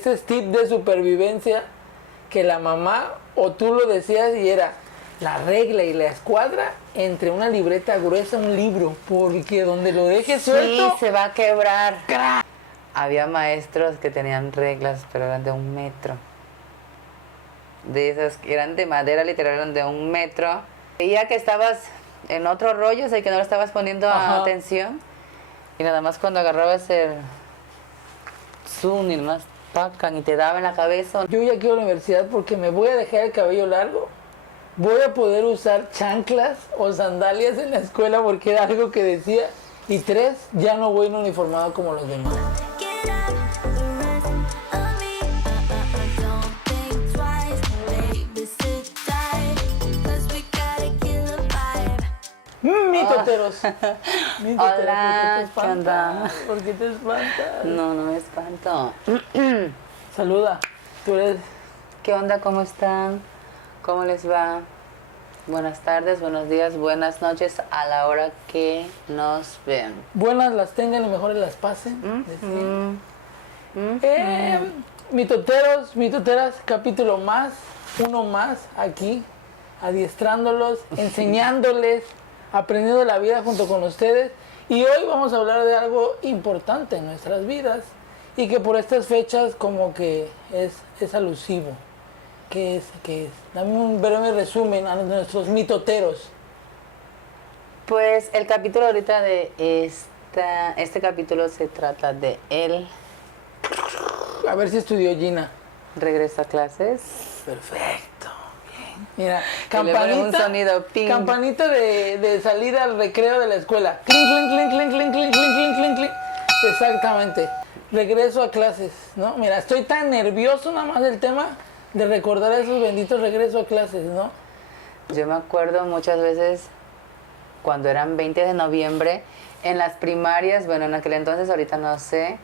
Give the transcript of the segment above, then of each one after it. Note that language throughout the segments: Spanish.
ese es tip de supervivencia que la mamá o tú lo decías y era la regla y la escuadra entre una libreta gruesa y un libro, porque donde lo dejes suelto... Sí, se va a quebrar. ¡Crack! Había maestros que tenían reglas, pero eran de 1 metro. De esas que eran de madera, literal, eran de 1 metro. Veía que estabas en otro rollo, o sea, que no le estabas poniendo atención. Y nada más cuando agarrabas el zoom y nomás pacan y te daba en la cabeza. Yo ya quiero a la universidad porque me voy a dejar el cabello largo. Voy a poder usar chanclas o sandalias en la escuela porque era algo que decía. Y 3, ya no voy uniformado como los demás. Mitoteros. Hola, ¿qué onda? ¿Por qué te espantas? No, no me espanto. Saluda. Tú eres... ¿Qué onda? ¿Cómo están? ¿Cómo les va? Buenas tardes, buenos días, buenas noches a la hora que nos vean. Buenas las tengan y mejores las pasen. Mitoteros, mitoteras, capítulo más, uno más aquí, adiestrándolos, enseñándoles, aprendiendo la vida junto con ustedes. Y hoy vamos a hablar de algo importante en nuestras vidas y que por estas fechas como que es alusivo. ¿Qué es? Dame un breve resumen a nuestros mitoteros. Pues el capítulo ahorita de este capítulo se trata de el A ver si estudió Gina. regreso a clases. Perfecto. Bien. Mira, Le ponemos un sonido, ping. campanita de salida al recreo de la escuela. Clink, clink, clink, clink, clink, clink, clink, clink, clink, clink. Exactamente. Regreso a clases, ¿no? Mira, estoy tan nervioso nada más del tema de recordar esos benditos regresos a clases, ¿no? Yo me acuerdo muchas veces cuando eran 20 de noviembre en las primarias, bueno, en aquel entonces, ahorita no sé,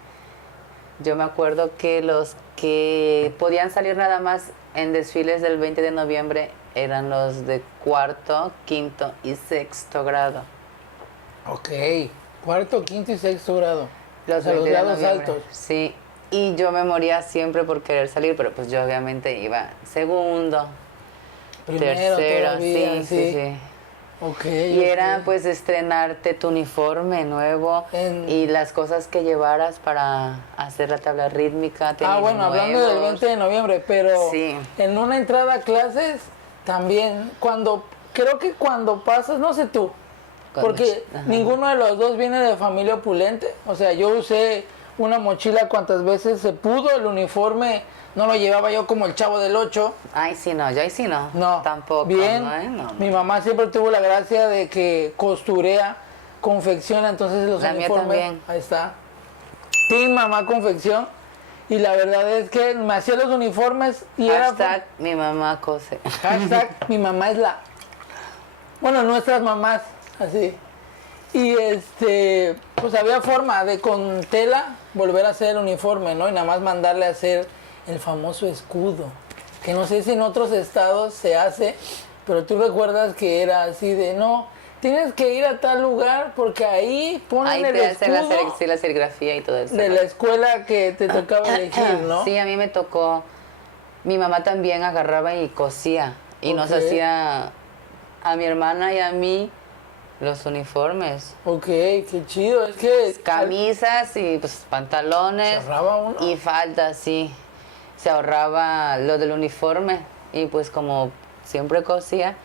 yo me acuerdo que los que podían salir nada más en desfiles del 20 de noviembre eran los de 4º, 5º y 6º grado. Ok. 4º, 5º y 6º grado. Los O sea, los 20 de grados noviembre, altos. sí. Y yo me moría siempre por querer salir, pero pues yo obviamente iba segundo, Primero tercero, todavía, sí. Ok. Y era pues estrenarte tu uniforme nuevo y las cosas que llevaras para hacer la tabla rítmica. Bueno, hablando del 20 de noviembre, pero sí, en una entrada a clases también, creo que cuando pasas, no sé tú, porque ninguno de los dos viene de familia opulente, o sea, yo usé una mochila cuantas veces se pudo, el uniforme no lo llevaba yo como el Chavo del 8. Ay, sí, no, yo ahí sí no. No, tampoco. bien, No. Mi mamá siempre tuvo la gracia de que costurea, confecciona, entonces los La mía uniformes, también. ahí está. Team Mamá Confección, y la verdad es que me hacía los uniformes y Hashtag mi mamá cose. hashtag mi mamá es la... Bueno, nuestras mamás, así. Y pues había forma de con tela volver a hacer el uniforme, ¿no? Y nada más mandarle a hacer el famoso escudo, que no sé si en otros estados se hace, pero tú recuerdas que era así de, no, tienes que ir a tal lugar porque ahí ponen Ahí el te hacen escudo la serigrafía y todo eso. de la escuela que te tocaba elegir, ¿no? Sí, a mí me tocó. Mi mamá también agarraba y cosía y nos hacía a mi hermana y a mí los uniformes. Ok, qué chido, es que... Camisas y pues pantalones. ¿Se ahorraba uno? Y faldas, sí. Se ahorraba lo del uniforme y pues como siempre cosía,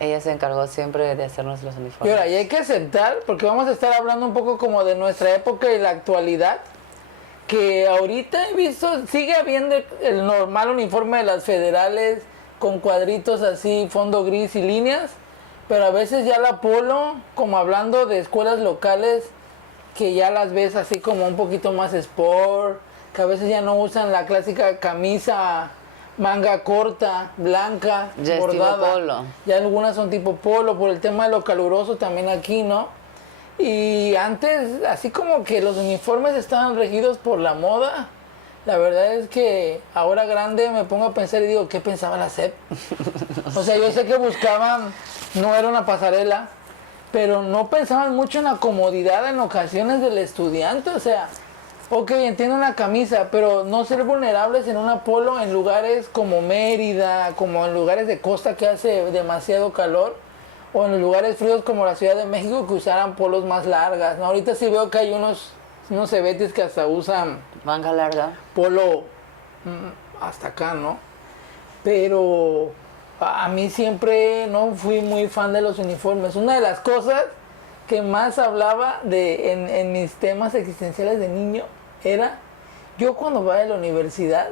ella se encargó siempre de hacernos los uniformes. Y ahora, y hay que aceptar, porque vamos a estar hablando un poco como de nuestra época y la actualidad, que ahorita he visto, sigue habiendo el normal uniforme de las federales con cuadritos así, fondo gris y líneas, pero a veces ya la polo, como hablando de escuelas locales, que ya las ves así como un poquito más sport, que a veces ya no usan la clásica camisa manga corta, blanca, Ya es bordada. tipo polo. Ya algunas son tipo polo, por el tema de lo caluroso también aquí, ¿no? Y antes, así como que los uniformes estaban regidos por la moda, la verdad es que ahora grande me pongo a pensar y digo, ¿qué pensaba la SEP? O sea, yo sé que buscaban, no era una pasarela, pero no pensaban mucho en la comodidad en ocasiones del estudiante, o sea, Ok, entiendo una camisa, pero no ser vulnerables en una polo en lugares como Mérida, como en lugares de costa que hace demasiado calor, o en los lugares fríos como la Ciudad de México que usaran polos más largas, ¿no? Ahorita sí veo que hay unos cebetes que hasta usan Manga larga. polo hasta acá, ¿no? Pero a mí siempre no fui muy fan de los uniformes. Una de las cosas que más hablaba en mis temas existenciales de niño era, yo cuando vaya a la universidad,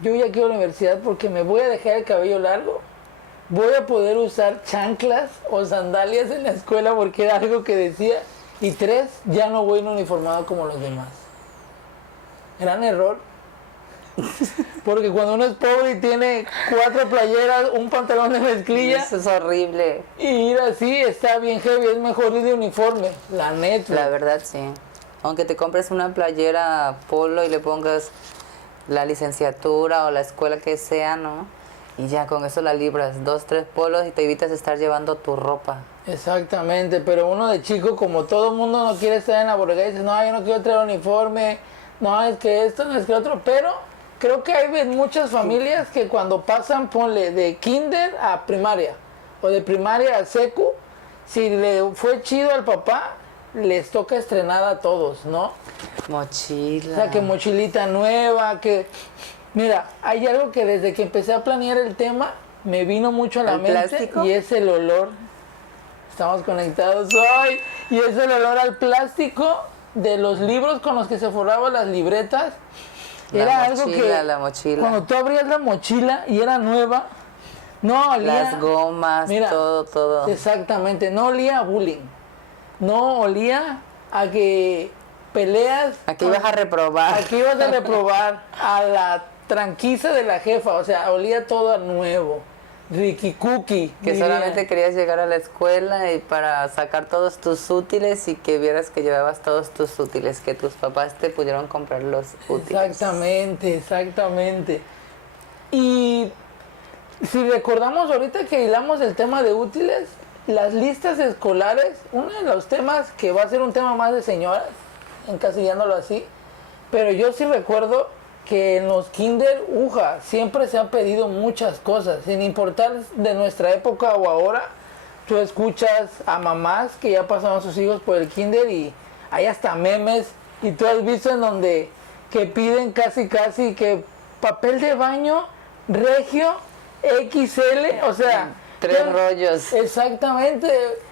yo ya quiero a la universidad porque me voy a dejar el cabello largo, voy a poder usar chanclas o sandalias en la escuela porque era algo que decía, y 3, ya no voy uniformado como los demás. Gran error. Porque cuando uno es pobre y tiene 4 playeras, un pantalón de mezclilla, Eso es horrible. y ir así está bien heavy, es mejor ir de uniforme, la neta. La verdad, sí. Aunque te compres una playera polo y le pongas la licenciatura o la escuela que sea, ¿no? Y ya con eso la libras, 2, 3 polos y te evitas estar llevando tu ropa. Exactamente, pero uno de chico, como todo el mundo no quiere estar en la borrega, dice, no, yo no quiero traer uniforme, no, es que esto, no es que otro, pero creo que hay muchas familias que cuando pasan, ponle, de kinder a primaria, o de primaria a secu, si le fue chido al papá, les toca estrenar a todos, ¿no? Mochila. O sea, que mochilita nueva, que... Mira, hay algo que desde que empecé a planear el tema, me vino mucho a la ¿El mente, plástico? y es el olor. Estamos conectados hoy, y es el olor al plástico de los libros con los que se forraban las libretas. Era algo que La mochila. cuando tú abrías la mochila y era nueva, no olía... Las gomas, Mira, todo. Exactamente, no olía a bullying, no olía a que peleas... Aquí ibas a reprobar. Aquí ibas a reprobar a la tranquiza de la jefa, o sea, olía todo a nuevo. Ricky Cookie. Que dirían. solamente querías llegar a la escuela y para sacar todos tus útiles y que vieras que llevabas todos tus útiles, que tus papás te pudieron comprar los útiles. Exactamente. Y si recordamos ahorita que hilamos el tema de útiles, las listas escolares, uno de los temas que va a ser un tema más de señoras, encasillándolo así, pero yo sí recuerdo que en los kinder, siempre se han pedido muchas cosas, sin importar de nuestra época o ahora. Tú escuchas a mamás que ya pasaron a sus hijos por el kinder y hay hasta memes, y tú has visto en donde que piden casi que papel de baño regio XL, o sea... 3 rollos. Exactamente,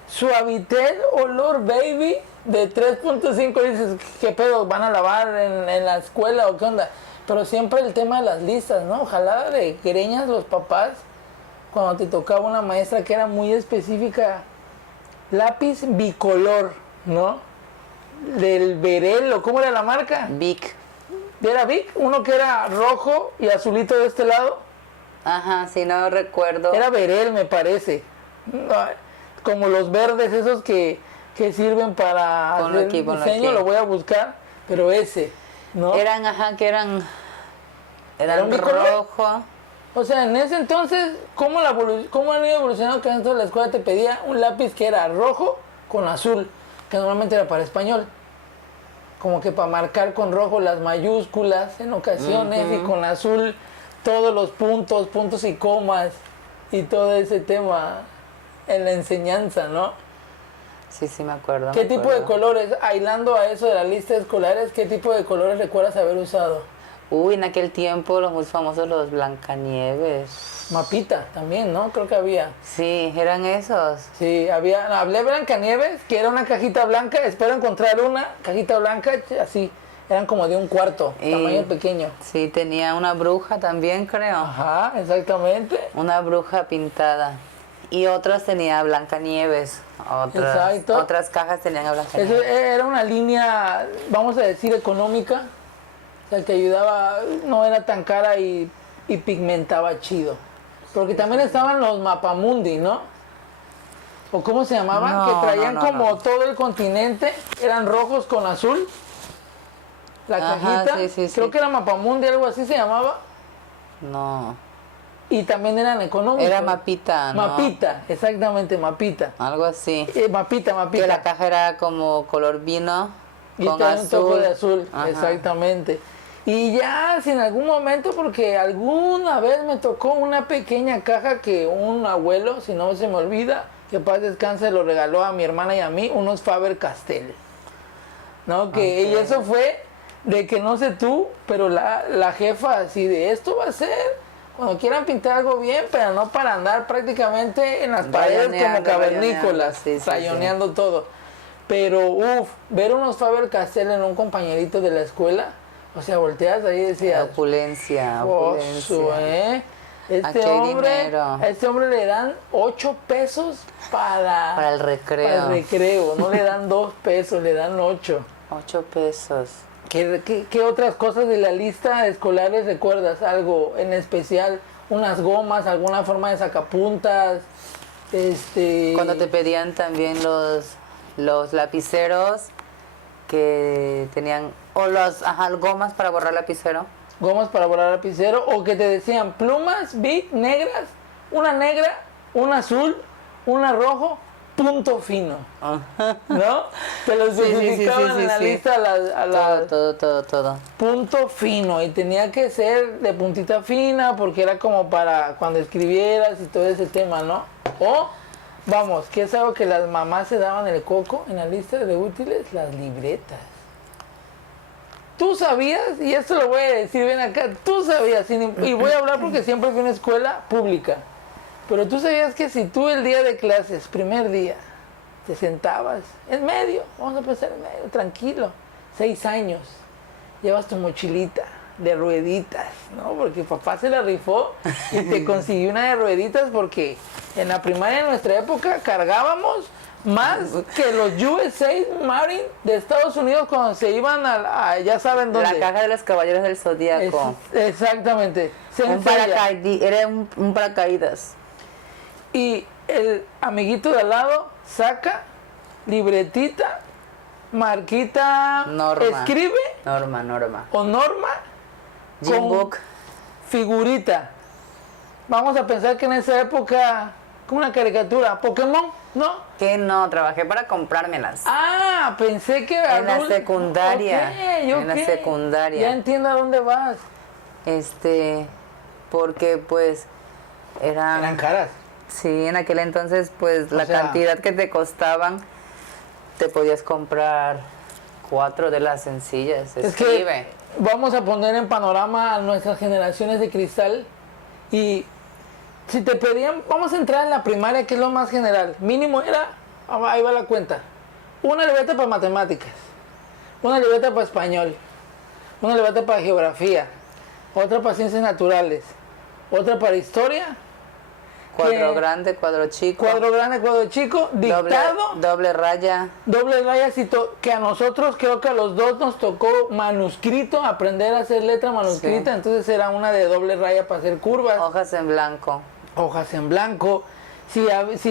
Suavitel Olor Baby de 3.5, dices, ¿qué pedo? ¿Van a lavar en la escuela o qué onda? Pero siempre el tema de las listas, ¿no? Ojalá de greñas los papás cuando te tocaba una maestra que era muy específica. Lápiz bicolor, ¿no? Del Berelo, ¿cómo era la marca? Vic. ¿Era Vic? Uno que era rojo y azulito de este lado. Ajá, si no recuerdo. Era Berel, me parece. Como los verdes esos que sirven para Ponlo hacer aquí, ponlo diseño, aquí. lo voy a buscar, pero ese, ¿no? Eran un bicolor. rojo. O sea, en ese entonces, ¿cómo han ido evolucionando? Que dentro de la escuela te pedía un lápiz que era rojo con azul, que normalmente era para español. Como que para marcar con rojo las mayúsculas en ocasiones, y con azul todos los puntos y comas y todo ese tema en la enseñanza, ¿no? Sí, me acuerdo. ¿Qué tipo de colores, aislando a eso de la lista escolares, qué tipo de colores recuerdas haber usado? Uy, en aquel tiempo los muy famosos, los Blancanieves. Mapita también, ¿no? Creo que había. Sí, eran esos. Sí, hablé de Blancanieves, que era una cajita blanca, espero encontrar una cajita blanca, así, eran como de 1/4, tamaño pequeño. Sí, tenía una bruja también, creo. Ajá, exactamente. Una bruja pintada. Y otros tenía Blancanieves. Exacto. Otras cajas tenían a Eso Blancanieves. era una línea, vamos a decir, económica, o sea, que ayudaba, no era tan cara y pigmentaba chido. Porque también estaban los Mapamundi, ¿no? ¿O cómo se llamaban? No, que traían no, como no. todo el continente, eran rojos con azul. La Ajá, cajita, sí. creo que era Mapamundi, algo así se llamaba. No, Y también eran económicos. era Mapita, ¿no? Mapita, exactamente, Mapita. Algo así. Mapita. Que la caja era como color vino Y con trae un toque azul. de azul, Ajá. exactamente. Y ya, si en algún momento, porque alguna vez me tocó una pequeña caja que un abuelo, si no se me olvida, que paz descanse, lo regaló a mi hermana y a mí, unos Faber-Castell. ¿No? Que, y Ok. eso fue de que no sé tú, pero la jefa así de esto va a ser cuando quieran pintar algo bien, pero no para andar prácticamente en las paredes como Rayoneando, cavernícolas, sí, sí, rayoneando todo. Pero ver unos Faber-Castell en un compañerito de la escuela, o sea, volteas ahí y decías, Opulencia, "Oso, opulencia. Este Aquí hay hombre, dinero". a este hombre le dan 8 pesos Para el recreo. para el recreo, no le dan 2 pesos, le dan 8. 8 pesos. ¿Qué otras cosas de la lista escolar les recuerdas? ¿Algo en especial? ¿Unas gomas? ¿Alguna forma de sacapuntas? Cuando te pedían también los lapiceros que tenían, o gomas para borrar lapicero. Gomas para borrar lapicero. O que te decían plumas, big, negras. Una negra, una azul, una rojo, punto fino. ¿No? Te lo Sí, sí, sí, especificaban sí, en la sí. lista a la Todo. punto fino, y tenía que ser de puntita fina porque era como para cuando escribieras y todo ese tema, ¿no? O, vamos, que es algo que las mamás se daban el coco en la lista de útiles, las libretas. Tú sabías, y esto lo voy a decir bien acá, tú sabías, y voy a hablar porque siempre fui a una escuela pública, pero tú sabías que si tú el día de clases, primer día, te sentabas en medio, vamos a empezar en medio, tranquilo, 6 años, llevas tu mochilita de rueditas, ¿no? Porque papá se la rifó y te consiguió una de rueditas porque en la primaria de nuestra época cargábamos más que los USA Marine de Estados Unidos cuando se iban a ya saben dónde. La caja de los caballeros del Zodíaco. Exactamente. Era un paracaídas. Y el amiguito de al lado saca libretita, marquita, Norma. escribe Norma. o norma Gym con book. figurita. Vamos a pensar que en esa época, como una caricatura, Pokémon, ¿no? Que no, trabajé para comprármelas. Ah, pensé que En la secundaria. Ok, En la secundaria. Ya entiendo a dónde vas. Porque pues Eran caras. sí, en aquel entonces pues O la sea, cantidad que te costaban, te podías comprar 4 de las sencillas. Es Escribe. que vamos a poner en panorama a nuestras generaciones de cristal y si te pedían, vamos a entrar en la primaria, que es lo más general. Mínimo era, ahí va la cuenta, una libreta para matemáticas, una libreta para español, una libreta para geografía, otra para ciencias naturales, otra para historia, Cuadro que- grande, cuadro chico. cuadro grande, cuadro chico, dictado, Doble raya. doble rayas y que a nosotros creo que a los dos nos tocó manuscrito, aprender a hacer letra manuscrita, Sí. entonces era una de doble raya para hacer curvas, Hojas en blanco. hojas en blanco. Si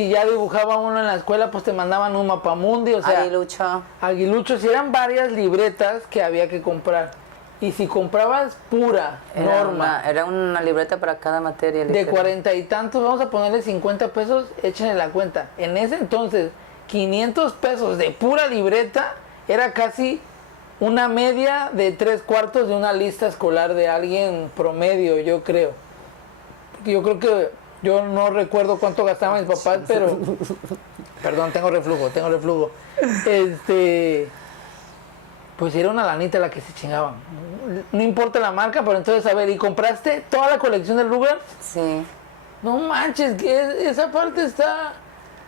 ya dibujaba uno en la escuela, pues te mandaban un mapamundi, o sea, Aguilucho. aguiluchos, y eran varias libretas que había que comprar. Y si comprabas pura norma Era una libreta para cada materia. de literal. 40 y tantos, vamos a ponerle 50 pesos, échenle la cuenta. En ese entonces, 500 pesos de pura libreta era casi una media de 3/4 de una lista escolar de alguien promedio, yo creo. Porque yo creo que, yo no recuerdo cuánto gastaban mis papás, pero... Perdón, tengo reflujo. Pues era una lanita la que se chingaban. No importa la marca, pero entonces, a ver, ¿y compraste toda la colección del Rugrats? Sí. No manches, que esa parte está...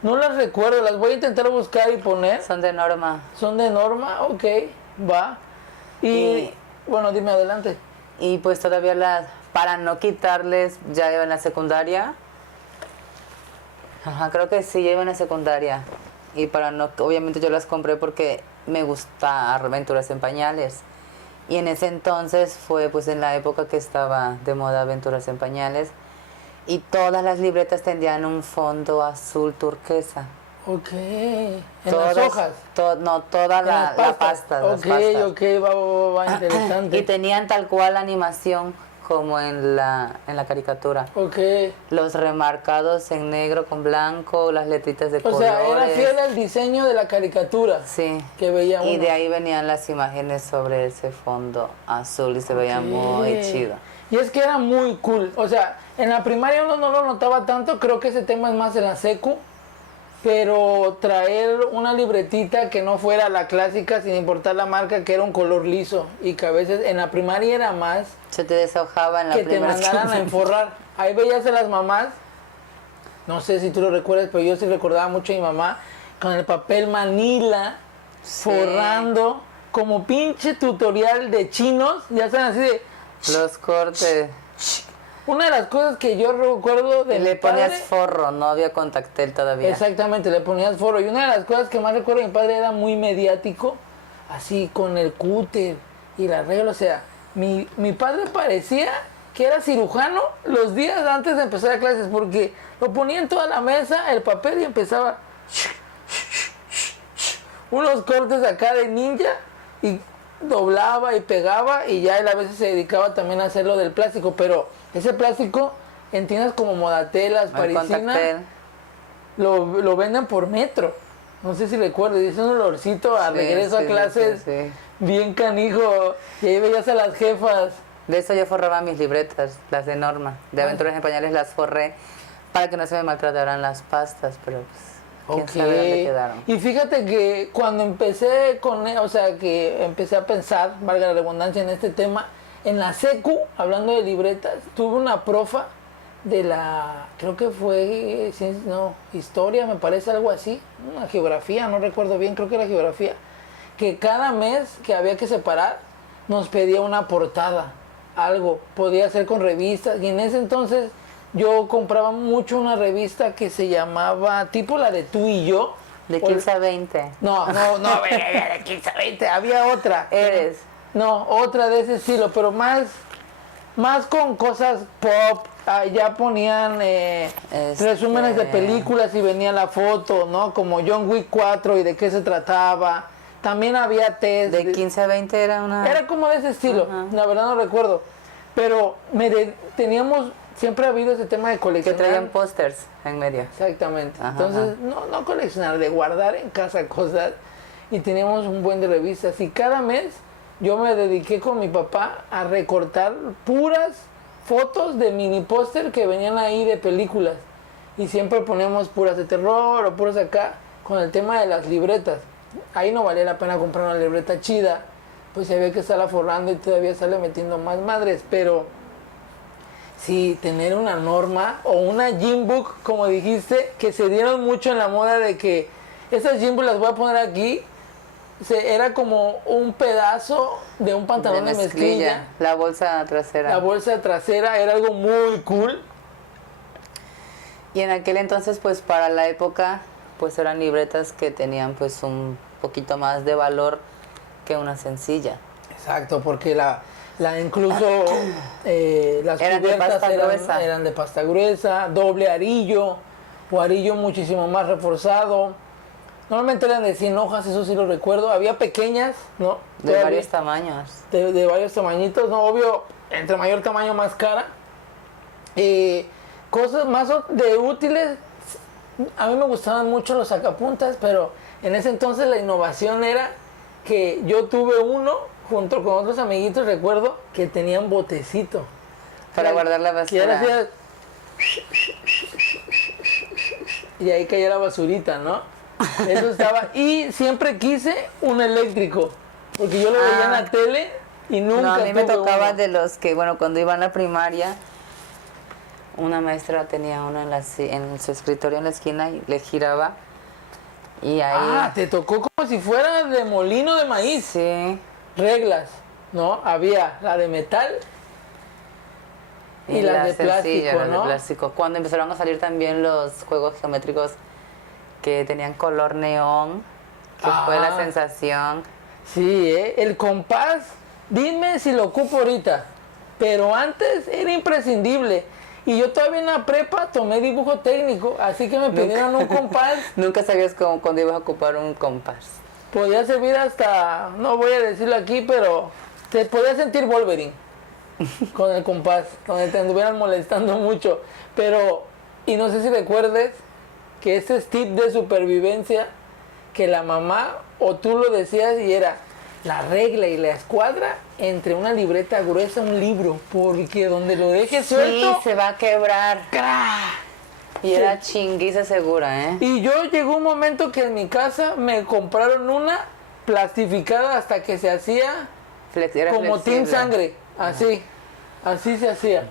No las recuerdo, las voy a intentar buscar y poner. Son de norma. Son de norma, ok, va. Y bueno, dime adelante. Y pues todavía para no quitarles, ya iba en la secundaria. Ajá, creo que sí, ya iba en la secundaria. Y para no, obviamente yo las compré porque me gusta Aventuras en Pañales. Y en ese entonces fue pues en la época que estaba de moda Aventuras en Pañales. Y todas las libretas tenían un fondo azul turquesa. Ok, en Todas, las hojas. no, toda En las la pasta. las Ok, pastas. ok, va, interesante. Y tenían tal cual la animación como en la caricatura. Ok. Los remarcados en negro con blanco, las letritas de O colores. sea, era fiel al diseño de la caricatura. Sí. Que veía uno. Y de ahí venían las imágenes sobre ese fondo azul y se veía muy chido. Y es que era muy cool. O sea, en la primaria uno no lo notaba tanto. Creo que ese tema es más en la secu. Pero traer una libretita que no fuera la clásica, sin importar la marca, que era un color liso. Y que a veces en la primaria era más Se te deshojaba en la que te primera mandaran a enforrar. Ahí veías a las mamás. No sé si tú lo recuerdas, pero yo sí recordaba mucho a mi mamá. Con el papel manila, Sí. forrando. Como pinche tutorial de chinos. Ya saben, así de... Los cortes. Una de las cosas que yo recuerdo de Le mi ponías padre, forro, no había contactel todavía. exactamente, le ponías forro. Y una de las cosas que más recuerdo de mi padre era muy mediático, así con el cúter y la regla. O sea, mi padre parecía que era cirujano los días antes de empezar a clases, porque lo ponía en toda la mesa, el papel, y empezaba unos cortes acá de ninja y doblaba y pegaba, y ya él a veces se dedicaba también a hacerlo del plástico, pero ese plástico en tiendas como Modatelas, El Parisina, contactel. lo venden por metro. No sé si recuerdo, dice un olorcito a Sí, regreso sí, a clases, sí. bien canijo, y ahí veías a las jefas. De eso yo forraba mis libretas, las de Norma. De Aventuras en Pañales las forré para que no se me maltrataran las pastas, pero pues, quién sabe dónde quedaron. Y fíjate que cuando empecé o sea, que empecé a pensar, valga la redundancia, en este tema, en la secu, hablando de libretas, tuve una profa de creo que fue, historia, me parece, algo así, una geografía, no recuerdo bien, creo que era geografía, que cada mes que había que separar, nos pedía una portada, algo, podía ser con revistas, y en ese entonces yo compraba mucho una revista que se llamaba, tipo la de Tú y Yo. De 15 a 20. No, de 15 a 20, había otra. Eres. No, otra de ese estilo, pero más con cosas pop. Ya ponían resúmenes de películas y venía la foto, ¿no? Como John Wick 4 y de qué se trataba. También había test. De 15 a 20 era una... Era como de ese estilo, la verdad no recuerdo. Pero teníamos, siempre ha habido ese tema de Que coleccionar. traían pósters en medio. Exactamente. Ajá, Entonces, no coleccionar, de guardar en casa cosas. Y teníamos un buen de revistas. Y cada mes yo me dediqué con mi papá a recortar puras fotos de mini póster que venían ahí de películas. Y siempre ponemos puras de terror o puras acá, con el tema de las libretas. Ahí no valía la pena comprar una libreta chida, pues había que estarla forrando y todavía sale metiendo más madres. Pero sí, tener una Norma o una gym book, como dijiste, que se dieron mucho en la moda de que esas gym books las voy a poner aquí. Era como un pedazo de un pantalón de mezclilla. La bolsa trasera. La bolsa trasera era algo muy cool. Y en aquel entonces, pues para la época, pues eran libretas que tenían pues un poquito más de valor que una sencilla. Exacto, porque incluso las Eran de cubiertas pasta gruesa. eran de pasta gruesa, doble arillo o arillo muchísimo más reforzado. Normalmente eran de 100 hojas, eso sí lo recuerdo. Había pequeñas, ¿no? De Todavía, varios tamaños. de varios tamañitos, ¿no? Obvio, entre mayor tamaño más cara. Cosas más de útiles. A mí me gustaban mucho los sacapuntas, pero en ese entonces la innovación era que yo tuve uno junto con otros amiguitos, recuerdo, que tenían botecito. Para guardar la Y basura. ahora hacías... Y ahí caía la basurita, ¿no? Eso estaba. Y siempre quise un eléctrico, porque yo lo veía en la tele y nunca No, a mí me tuve tocaba uno. de los que, bueno, cuando iba a la primaria, una maestra tenía uno en su escritorio en la esquina y le giraba. Y ahí... Te tocó como si fuera de molino de maíz. Sí. Reglas, ¿no? Había la de metal y las de sencilla, plástico, las ¿no? de plástico. Cuando empezaron a salir también los juegos geométricos que tenían color neón, que fue la sensación. Sí, el compás, dime si lo ocupo ahorita, pero antes era imprescindible. Y yo todavía en la prepa tomé dibujo técnico, así que me pidieron un compás. Nunca sabías cuándo ibas a ocupar un compás. Podía servir hasta, no voy a decirlo aquí, pero te podía sentir Wolverine. con el compás, donde te anduvieran molestando mucho. Pero, y no sé si recuerdes que ese es tip de supervivencia, que la mamá o tú lo decías y era la regla y la escuadra entre una libreta gruesa, un libro, porque donde lo dejes suelto, Sí, se va a quebrar. ¡cra! Y era chinguiza segura, ¿eh? Y yo llegó un momento que en mi casa me compraron una plastificada hasta que se hacía Era como flexible. Team Sangre, así se hacía.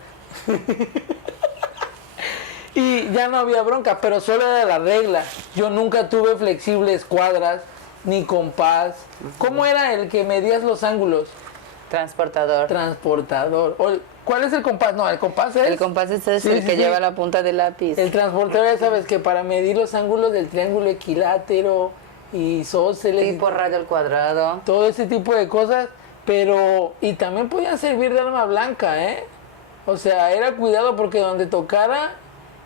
Y ya no había bronca, pero solo era la regla. Yo nunca tuve flexibles cuadras, ni compás. ¿Cómo era el que medías los ángulos? Transportador. Transportador. ¿Cuál es el compás? No, el compás es... El compás es Sí, el sí, que sí. lleva la punta del lápiz. El transportador, ya sabes que para medir los ángulos del triángulo equilátero y isósceles, Tipo radio al cuadrado. todo ese tipo de cosas, pero... Y también podían servir de arma blanca, ¿eh? O sea, era cuidado porque donde tocara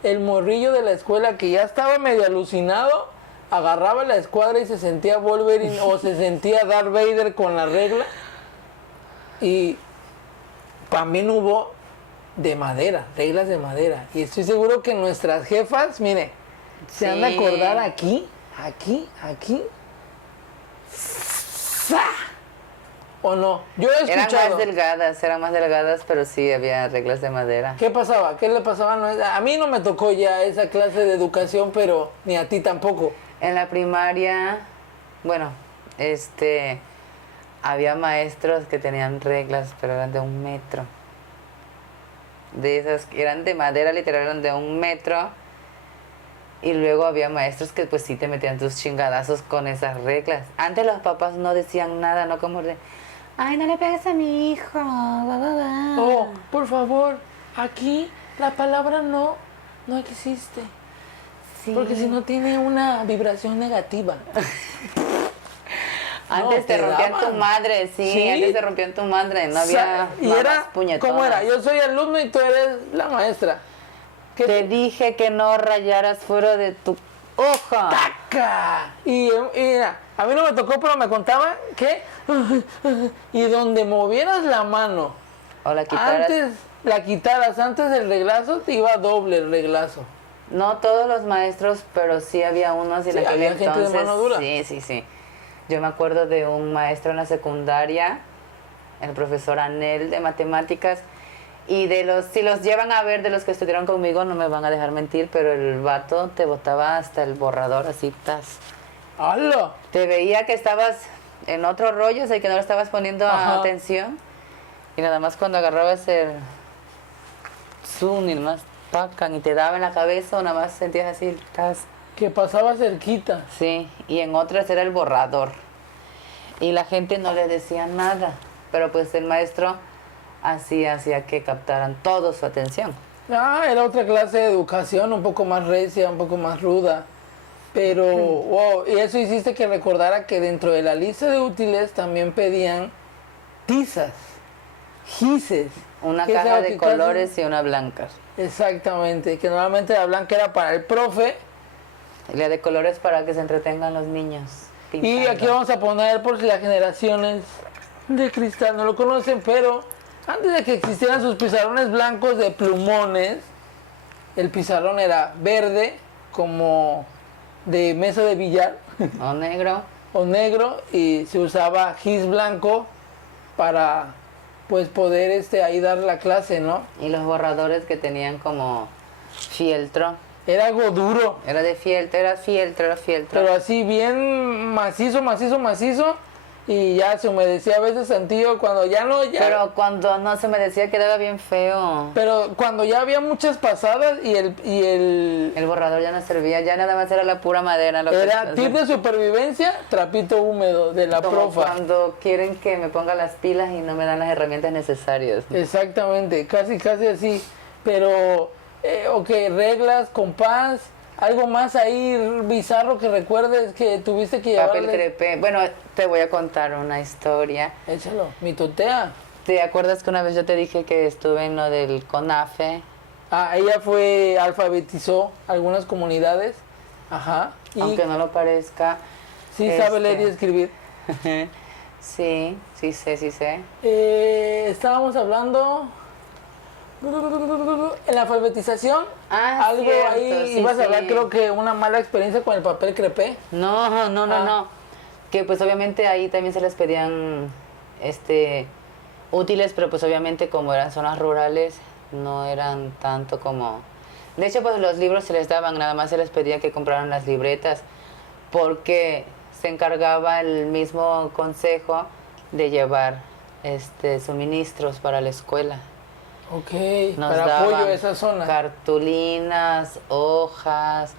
el morrillo de la escuela que ya estaba medio alucinado, agarraba la escuadra y se sentía Wolverine o se sentía Darth Vader con la regla. Y también hubo de madera, reglas de madera. Y estoy seguro que nuestras jefas, mire, se han de Sí. acordar aquí. ¡Sa! ¿O no? Yo he escuchado. Eran más delgadas, pero sí había reglas de madera. ¿Qué pasaba? ¿Qué le pasaba? A mí no me tocó ya esa clase de educación, pero ni a ti tampoco. En la primaria, bueno, había maestros que tenían reglas, pero eran de 1 metro. De esas que eran de madera, literal, eran de 1 metro. Y luego había maestros que pues sí te metían tus chingadazos con esas reglas. Antes los papás no decían nada, no como de, ay, no le pegues a mi hijo, Oh, por favor, aquí la palabra no existe. Sí. Porque si no tiene una vibración negativa. Antes No, te te rompían daban. tu madre, sí, antes te rompían tu madre, no había Y mamás era, puñetonas. ¿cómo era? Yo soy alumno y tú eres la maestra. ¿Qué Te dije que no rayaras fuera de tu hoja. ¡Taca! Y mira, a mí no me tocó, pero me contaban que... Y donde movieras la mano, O la quitaras. antes del reglazo, te iba doble el reglazo. No todos los maestros, pero sí había unos y en Sí, aquel había gente de entonces. mano dura. Sí. Yo me acuerdo de un maestro en la secundaria, el profesor Anel de matemáticas, y si los llevan a ver de los que estudiaron conmigo, no me van a dejar mentir, pero el vato te botaba hasta el borrador, así, tas. ¡Hala! Te veía que estabas en otro rollo, o sea, que no le estabas poniendo Ajá. atención, y nada más cuando agarrabas el zoom y nada más pacan y te daba en la cabeza, o nada más sentías así, tas. Que pasaba cerquita. Sí, y en otras era el borrador. Y la gente no le decía nada, pero pues el maestro hacía que captaran toda su atención. Era otra clase de educación, un poco más recia, un poco más ruda. Pero, wow, y eso hiciste que recordara que dentro de la lista de útiles también pedían tizas, gises. Una que caja era de que casi- colores y una blanca. Exactamente, que normalmente la blanca era para el profe. Y la de colores para que se entretengan los niños. Y pintando. aquí vamos a poner, por si las generaciones de cristal no lo conocen, pero antes de que existieran sus pizarrones blancos de plumones, el pizarrón era verde, como de mesa de billar, O negro. o negro, y se usaba gis blanco para pues poder ahí dar la clase, ¿no? Y los borradores que tenían como fieltro. Era algo duro, Era de fieltro, era fieltro. pero así bien macizo, y ya se humedecía a veces tantillo cuando ya no, Pero cuando no se me decía quedaba bien feo. pero cuando ya había muchas pasadas y el El borrador ya no servía, ya nada más era la pura madera. Lo era que, tip de supervivencia, trapito húmedo de la como profa. cuando quieren que me ponga las pilas y no me dan las herramientas necesarias. Exactamente, casi así. Pero, ok, reglas, compás, algo más ahí bizarro que recuerdes que tuviste que Papel llevarle. crepé. Bueno, te voy a contar una historia. Échalo, mitotea. ¿Te acuerdas que una vez yo te dije que estuve en lo del CONAFE? Ella alfabetizó algunas comunidades. Ajá. Y Aunque no lo parezca. sí sabe leer y escribir. Sí, sí sé, sí sé. Estábamos hablando en la alfabetización. Ah, Algo cierto, ahí sí, ibas a hablar, sí. creo que una mala experiencia con el papel crepé. No, no, no, Ah. no. Que pues obviamente ahí también se les pedían útiles, pero pues obviamente como eran zonas rurales, no eran tanto como... De hecho, pues los libros se les daban, nada más se les pedía que compraran las libretas, porque se encargaba el mismo consejo de llevar suministros para la escuela. Ok, Nos para daban apoyo a esa zona. cartulinas, hojas,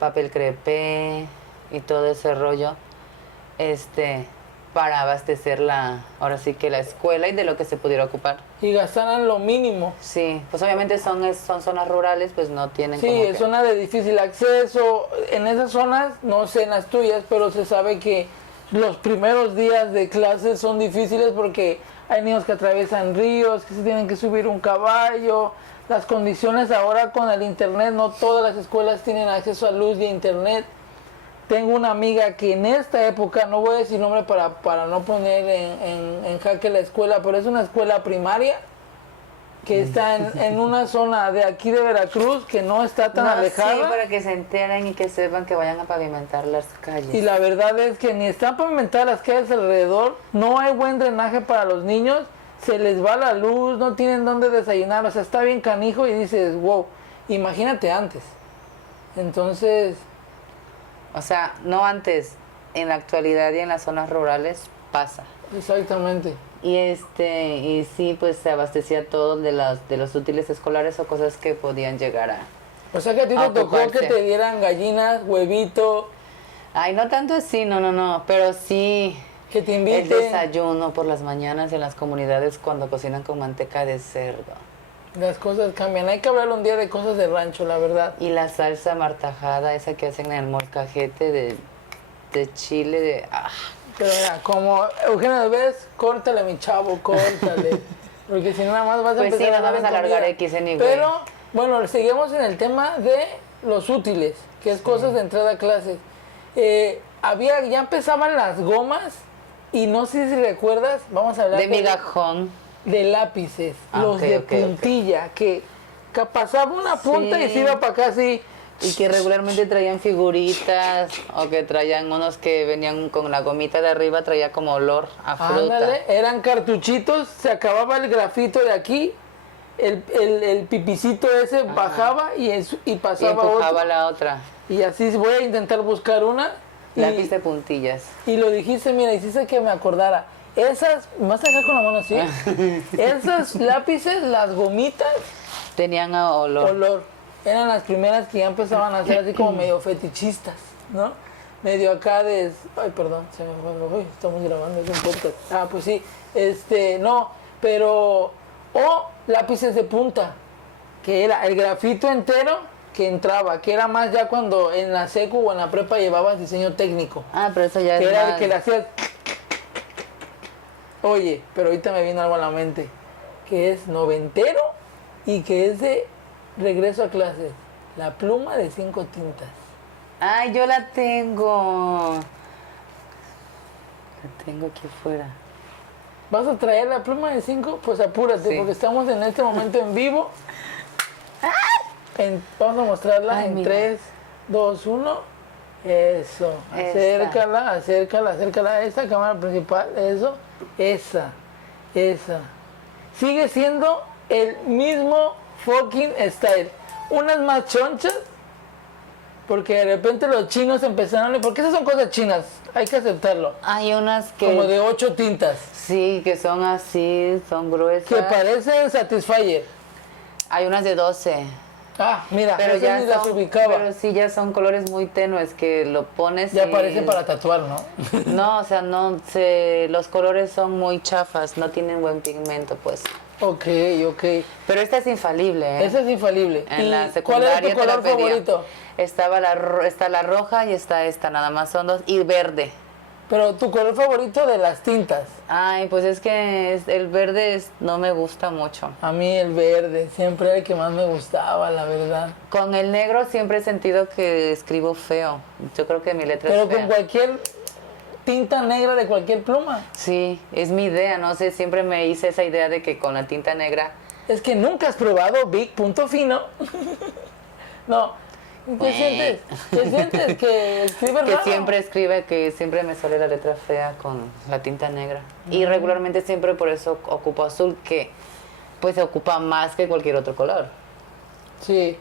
papel crepé y todo ese rollo, para abastecer ahora sí que la escuela y de lo que se pudiera ocupar. Y gastaran lo mínimo. Sí, pues obviamente son zonas rurales, pues no tienen Sí, como es zona de difícil acceso. En esas zonas, no sé en las tuyas, pero se sabe que los primeros días de clases son difíciles porque hay niños que atraviesan ríos, que se tienen que subir un caballo. Las condiciones ahora con el internet, no todas las escuelas tienen acceso a luz y a internet. Tengo una amiga que en esta época, no voy a decir nombre para no poner en jaque la escuela, pero es una escuela primaria que está en una zona de aquí de Veracruz que no está tan alejada. Sí, para que se enteren y que sepan que vayan a pavimentar las calles. Y la verdad es que ni están pavimentadas las calles alrededor, no hay buen drenaje para los niños, se les va la luz, no tienen dónde desayunar, o sea, está bien canijo y dices, wow, imagínate antes. Entonces, O sea, no antes, en la actualidad y en las zonas rurales pasa. exactamente. Y sí, pues se abastecía todo de los útiles escolares o cosas que podían llegar a... O sea que a ti te tocó ocuparse. que te dieran gallinas, huevito, Ay, no tanto así, no, pero sí que te el inviten. desayuno por las mañanas en las comunidades cuando cocinan con manteca de cerdo. Las cosas cambian. Hay que hablar un día de cosas de rancho, la verdad. Y la salsa martajada, esa que hacen en el molcajete de chile, Pero mira, como Eugenio Derbez, córtale, mi chavo, córtale. Porque si no, nada más vas a Pues sí, empezar nos a vamos a hablar de alargar comida. X anyway. Pero, bueno, seguimos en el tema de los útiles, que es cosas de entrada a clases. Ya empezaban las gomas, y no sé si recuerdas, vamos a hablar de migajón. de lápices, Ah, los ok, de ok, ok. puntilla, que pasaba una punta y Sí. se iba para acá así. Y que regularmente traían figuritas o que traían unos que venían con la gomita de arriba, traía como olor a fruta. Ándale, eran cartuchitos, se acababa el grafito de aquí, el pipicito ese bajaba y Y pasaba empujaba otro. la otra. Y así voy a intentar buscar una. Lápiz de puntillas. Y lo dijiste, mira, hiciste que me acordara. Esas, ¿me vas a dejar con la mano así? Esas lápices, las gomitas, Tenían olor. olor. Eran las primeras que ya empezaban a ser así como medio fetichistas, ¿no? Medio acá de... Ay, perdón, se me fue. Uy, estamos grabando, es un podcast. Ah, pues sí. No, pero... O lápices de punta, que era el grafito entero que entraba, que era más ya cuando en la secu o en la prepa llevabas diseño técnico. Ah, pero eso ya Que es era el más... que le hacías... Oye, pero ahorita me vino algo a la mente, que es noventero y que es de regreso a clases. La pluma de 5 tintas. Ay, yo la tengo. La tengo aquí afuera. ¿Vas a traer la pluma de 5? Pues apúrate, Sí. porque estamos en este momento en vivo. Vamos a mostrarla Ay, en mira. 3, 2, 1. Eso. Esta. Acércala a esta cámara principal. Eso. Esa. Sigue siendo el mismo fucking style. Unas más chonchas, porque de repente los chinos empezaron, porque esas son cosas chinas, hay que aceptarlo. Hay unas que... Como de 8 tintas, Sí, que son así, son gruesas. que parecen Satisfyer. Hay unas de 12. Ah, mira, Pero esas ya ni las son, ubicaba. pero sí ya son colores muy tenues que lo pones Ya y- parecen para tatuar, ¿no? No, o sea, los colores son muy chafas, no tienen buen pigmento, pues. Ok. Pero esta es infalible, ¿eh? Esa es infalible. En ¿Y la cuál es secundaria tu te la color pedía. favorito? Está la roja y está esta, nada más son dos, y verde. Pero tu color favorito de las tintas. Ay, pues es que el verde no me gusta mucho. A mí el verde, siempre era el que más me gustaba, la verdad. Con el negro siempre he sentido que escribo feo. Yo creo que mi letra Pero es fea. con cualquier tinta negra de cualquier pluma. Sí, es mi idea, no sé, siempre me hice esa idea de que con la tinta negra... Es que nunca has probado Big Punto Fino. No, ¿qué sientes? ¿Qué sientes? ¿Que escribes Que raro? siempre escribe, que siempre me sale la letra fea con la tinta negra. Y regularmente siempre por eso ocupo azul, que pues se ocupa más que cualquier otro color. Sí,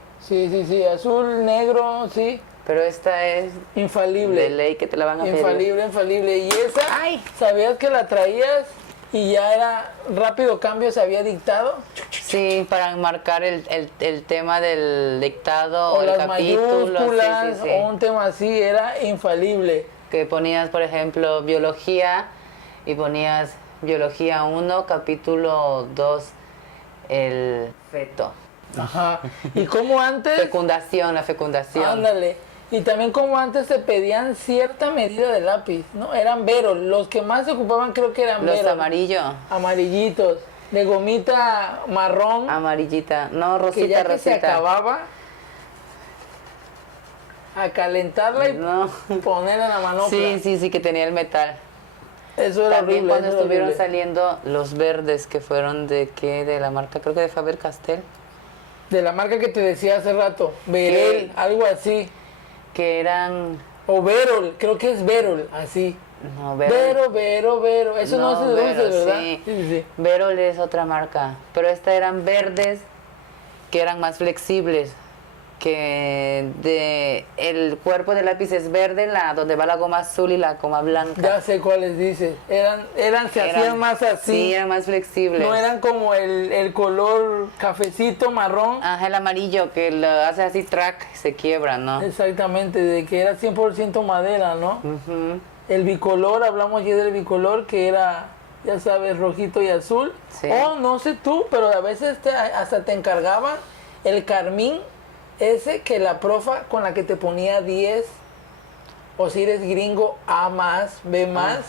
azul, negro, sí. Pero esta es Infalible. de ley que te la van a pedir. Infalible. Y esa, Ay. ¿sabías que la traías y ya era rápido cambio, se había dictado? Sí, para marcar el tema del dictado O el las capítulo. mayúsculas, Sí. o un tema así, era infalible. Que ponías, por ejemplo, biología y ponías biología 1, capítulo 2, el feto. Ajá. Y como antes, Fecundación, la fecundación. ándale. Y también como antes te pedían cierta medida de lápiz, ¿no? Eran Verol. Los que más se ocupaban creo que eran Los Verol. amarillos. Amarillitos. De gomita marrón. Amarillita. No, Que rosita, ya que se rosita. acababa, a calentarla y No. ponerla en la manopla. Sí, que tenía el metal. Eso era También horrible. cuando eso era estuvieron horrible. saliendo los verdes, que fueron de qué, de la marca, creo que de Faber-Castell, De la marca que te decía hace rato, Verel, algo así. que eran... O Verol, creo que es Verol, así. No, Vero. Eso no, es de dulce, Vero, ¿verdad? sí. Sí. Verol es otra marca, pero estas eran verdes que eran más flexibles, que el cuerpo del lápiz es verde, donde va la goma azul y la goma blanca. Ya sé cuáles dices. Se hacían más así. Sí, eran más flexibles. No eran como el color cafecito, marrón. Ajá, el amarillo que lo hace así track, se quiebra, ¿no? Exactamente, de que era 100% madera, ¿no? Ujú. El bicolor, hablamos ya del bicolor, que era, ya sabes, rojito y azul. Sí. O no sé tú, pero a veces hasta te encargaban el carmín, ese que la profa con la que te ponía 10, o si eres gringo, A más, B más,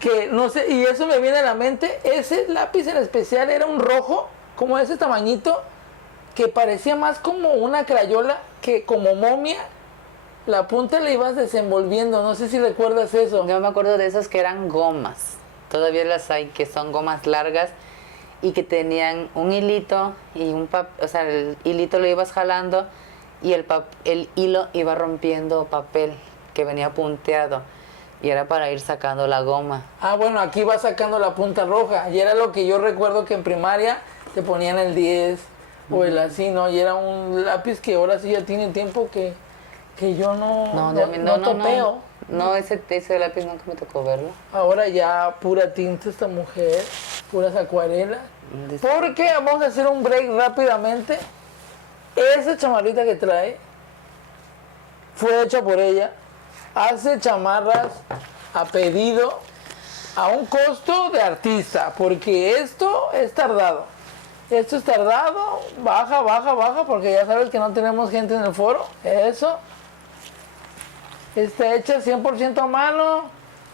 que no sé, y eso me viene a la mente, ese lápiz en especial era un rojo, como ese tamañito, que parecía más como una crayola que como momia. La punta la ibas desenvolviendo, no sé si recuerdas eso. Yo me acuerdo de esas que eran gomas. Todavía las hay que son gomas largas y que tenían un hilito y o sea, el hilito lo ibas jalando y el hilo iba rompiendo papel que venía punteado y era para ir sacando la goma. Ah, bueno, aquí va sacando la punta roja. Y era lo que yo recuerdo que en primaria te ponían el 10 o el así, ¿no? Y era un lápiz que ahora sí ya tiene tiempo que yo no topeo. No, ese lápiz nunca me tocó verlo. Ahora ya pura tinta esta mujer, puras acuarelas. Porque vamos a hacer un break rápidamente. Esa chamarrita que trae fue hecha por ella. Hace chamarras a pedido a un costo de artista, porque esto es tardado. Esto es tardado, baja, porque ya sabes que no tenemos gente en el foro. Eso. Está hecha 100% a mano.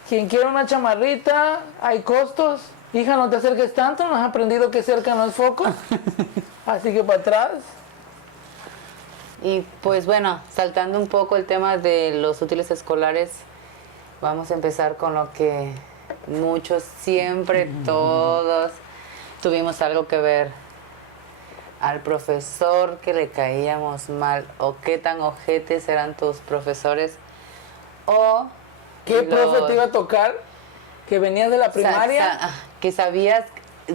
Quien quiera una chamarrita, hay costos. Hija, no te acerques tanto, no has aprendido que cerca no es foco. Así que para atrás. Y pues bueno, saltando un poco el tema de los útiles escolares, vamos a empezar con lo que muchos, siempre, todos tuvimos algo que ver. Al profesor que le caíamos mal, o qué tan ojetes eran tus profesores, o... ¿Qué profe te iba a tocar? Que venías de la primaria. Que sabías,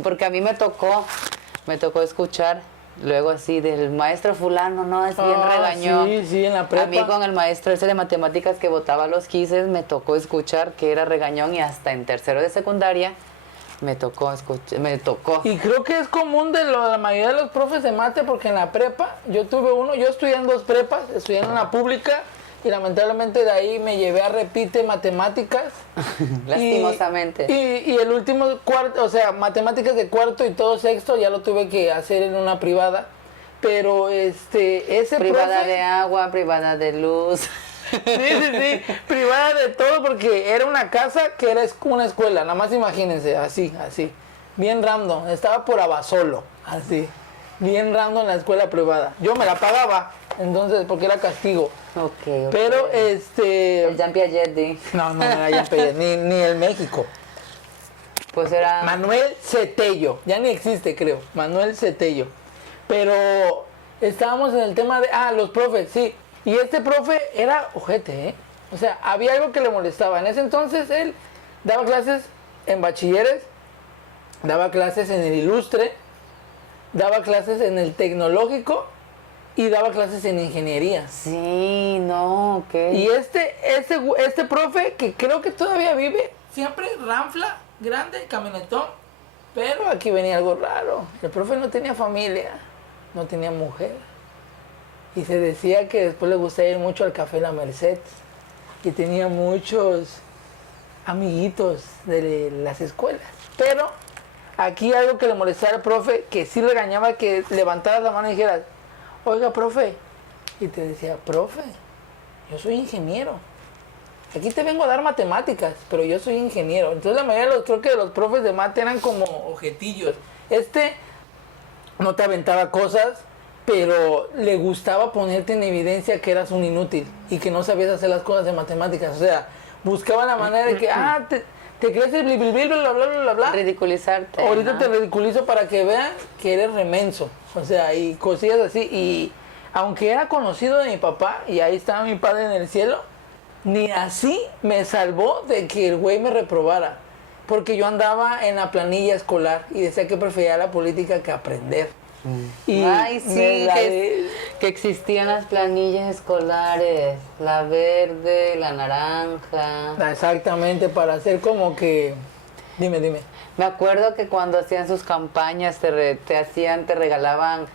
porque a mí me tocó escuchar luego así del maestro fulano, no, es bien regañó. Sí, en la prepa. A mí con el maestro ese de matemáticas que botaba los quizzes me tocó escuchar que era regañón y hasta en tercero de secundaria me tocó. Y creo que es común de la mayoría de los profes de mate, porque en la prepa, yo estudié en 2 prepas, estudié en una pública y lamentablemente de ahí me llevé a repite matemáticas. Lastimosamente. Y el último cuarto, o sea, matemáticas de cuarto y todo sexto ya lo tuve que hacer en una privada. Pero ese Privada profe, de agua, privada de luz. Sí, privada de todo, porque era una casa que era una escuela, nada más imagínense, así, bien random, estaba por Abasolo, así, bien random la escuela privada. Yo me la pagaba, entonces, porque era castigo. Ok. Pero, El Jean Piaget, no era Jean Piaget, ni el México. Pues era... Manuel Cetello, ya ni existe, creo. Manuel Cetello. Pero estábamos en el tema de, los profes, sí. Y este profe era ojete, ¿eh? O sea, había algo que le molestaba. En ese entonces él daba clases en bachilleres, daba clases en el Ilustre, daba clases en el Tecnológico y daba clases en ingeniería. Sí, no, ok. Y este profe, que creo que todavía vive, siempre ranfla, grande, camionetón, pero aquí venía algo raro. El profe no tenía familia, no tenía mujer. Y se decía que después le gustaba ir mucho al Café La Merced. Y tenía muchos amiguitos de las escuelas. Pero aquí algo que le molestaba al profe, que sí regañaba, que levantaras la mano y dijeras, oiga, profe. Y te decía, profe, yo soy ingeniero. Aquí te vengo a dar matemáticas, pero yo soy ingeniero. Entonces la mayoría creo que los profes de mate eran como ojetillos. No te aventaba cosas, pero le gustaba ponerte en evidencia que eras un inútil y que no sabías hacer las cosas de matemáticas. O sea, buscaba la manera de que, te crees el bla, bla, bla, bla, bla. Ridiculizarte. Ahorita te ridiculizo para que vean que eres remenso. O sea, y cosillas así. Y aunque era conocido de mi papá, y ahí estaba mi padre en el cielo, ni así me salvó de que el güey me reprobara. Porque yo andaba en la planilla escolar y decía que prefería la política que aprender. Y ay, sí, que existían las planillas escolares, la verde, la naranja. Exactamente, para hacer como que... Dime. Me acuerdo que cuando hacían sus campañas te regalaban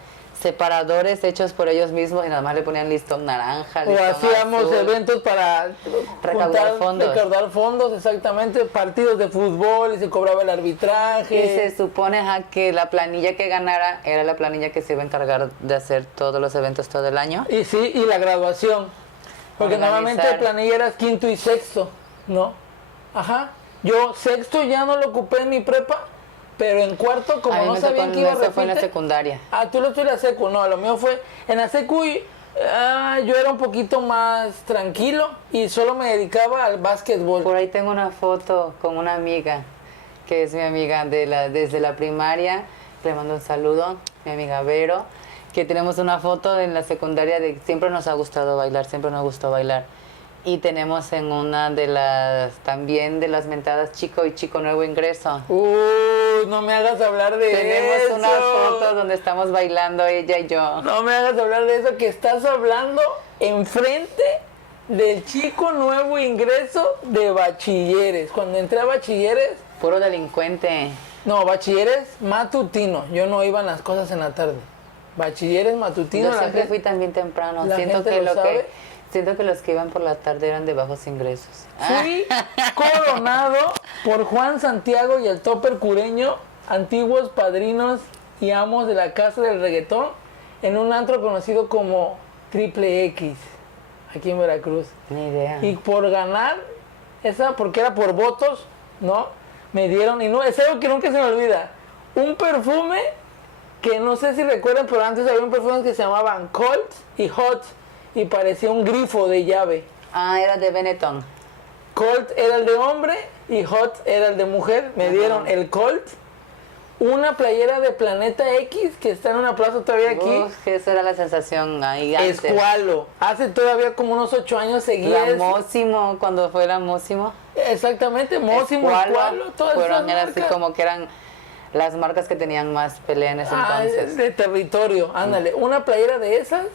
separadores hechos por ellos mismos y nada más le ponían listón naranja, o hacíamos azul, eventos para recaudar fondos, exactamente, partidos de fútbol y se cobraba el arbitraje. Y se supone que la planilla que ganara era la planilla que se iba a encargar de hacer todos los eventos todo el año. Y sí, y la graduación. Porque Organizar. normalmente la planilla era quinto y sexto, ¿no? Ajá. Yo sexto ya no lo ocupé en mi prepa. Pero en cuarto, como no sabían que iba a repetir... fue en la secundaria. Tú lo tuviste en la secu. No, lo mío fue... En la secu yo era un poquito más tranquilo y solo me dedicaba al básquetbol. Por ahí tengo una foto con una amiga, que es mi amiga desde la primaria. Le mando un saludo, mi amiga Vero, que tenemos una foto en la secundaria de... Siempre nos ha gustado bailar, siempre nos gustó bailar. Y tenemos en una de las mentadas Chico y Chico Nuevo Ingreso. No me hagas hablar de eso. Tenemos unas fotos donde estamos bailando ella y yo. No me hagas hablar de eso, que estás hablando enfrente del Chico Nuevo Ingreso de bachilleres. Cuando entré a bachilleres... Puro delincuente. No, bachilleres matutino. Yo no iba en las cosas en la tarde. Bachilleres matutino. Yo siempre fui también temprano. Siento que los que iban por la tarde eran de bajos ingresos. Fui coronado por Juan Santiago y el Topper Cureño, antiguos padrinos y amos de la casa del reggaetón, en un antro conocido como Triple X, aquí en Veracruz. Ni idea. Y por ganar, porque era por votos, ¿no? Me dieron, y no, es algo que nunca se me olvida, un perfume que no sé si recuerdan, pero antes había un perfume que se llamaban Colt y Hot, y parecía un grifo de llave. Era de Benetton. Colt era el de hombre y Hot era el de mujer. Me dieron el Colt, una playera de Planeta X que está en una plaza todavía aquí. Que esa era la sensación ahí antes. Escualo. Hace todavía como unos 8 años seguía. La Mósimo, cuando fue la Mósimo. Exactamente, Mósimo, Escualo, todas esas eran así marcas. como que eran las marcas que tenían más pelea en ese entonces. De territorio, ándale. Una playera de esas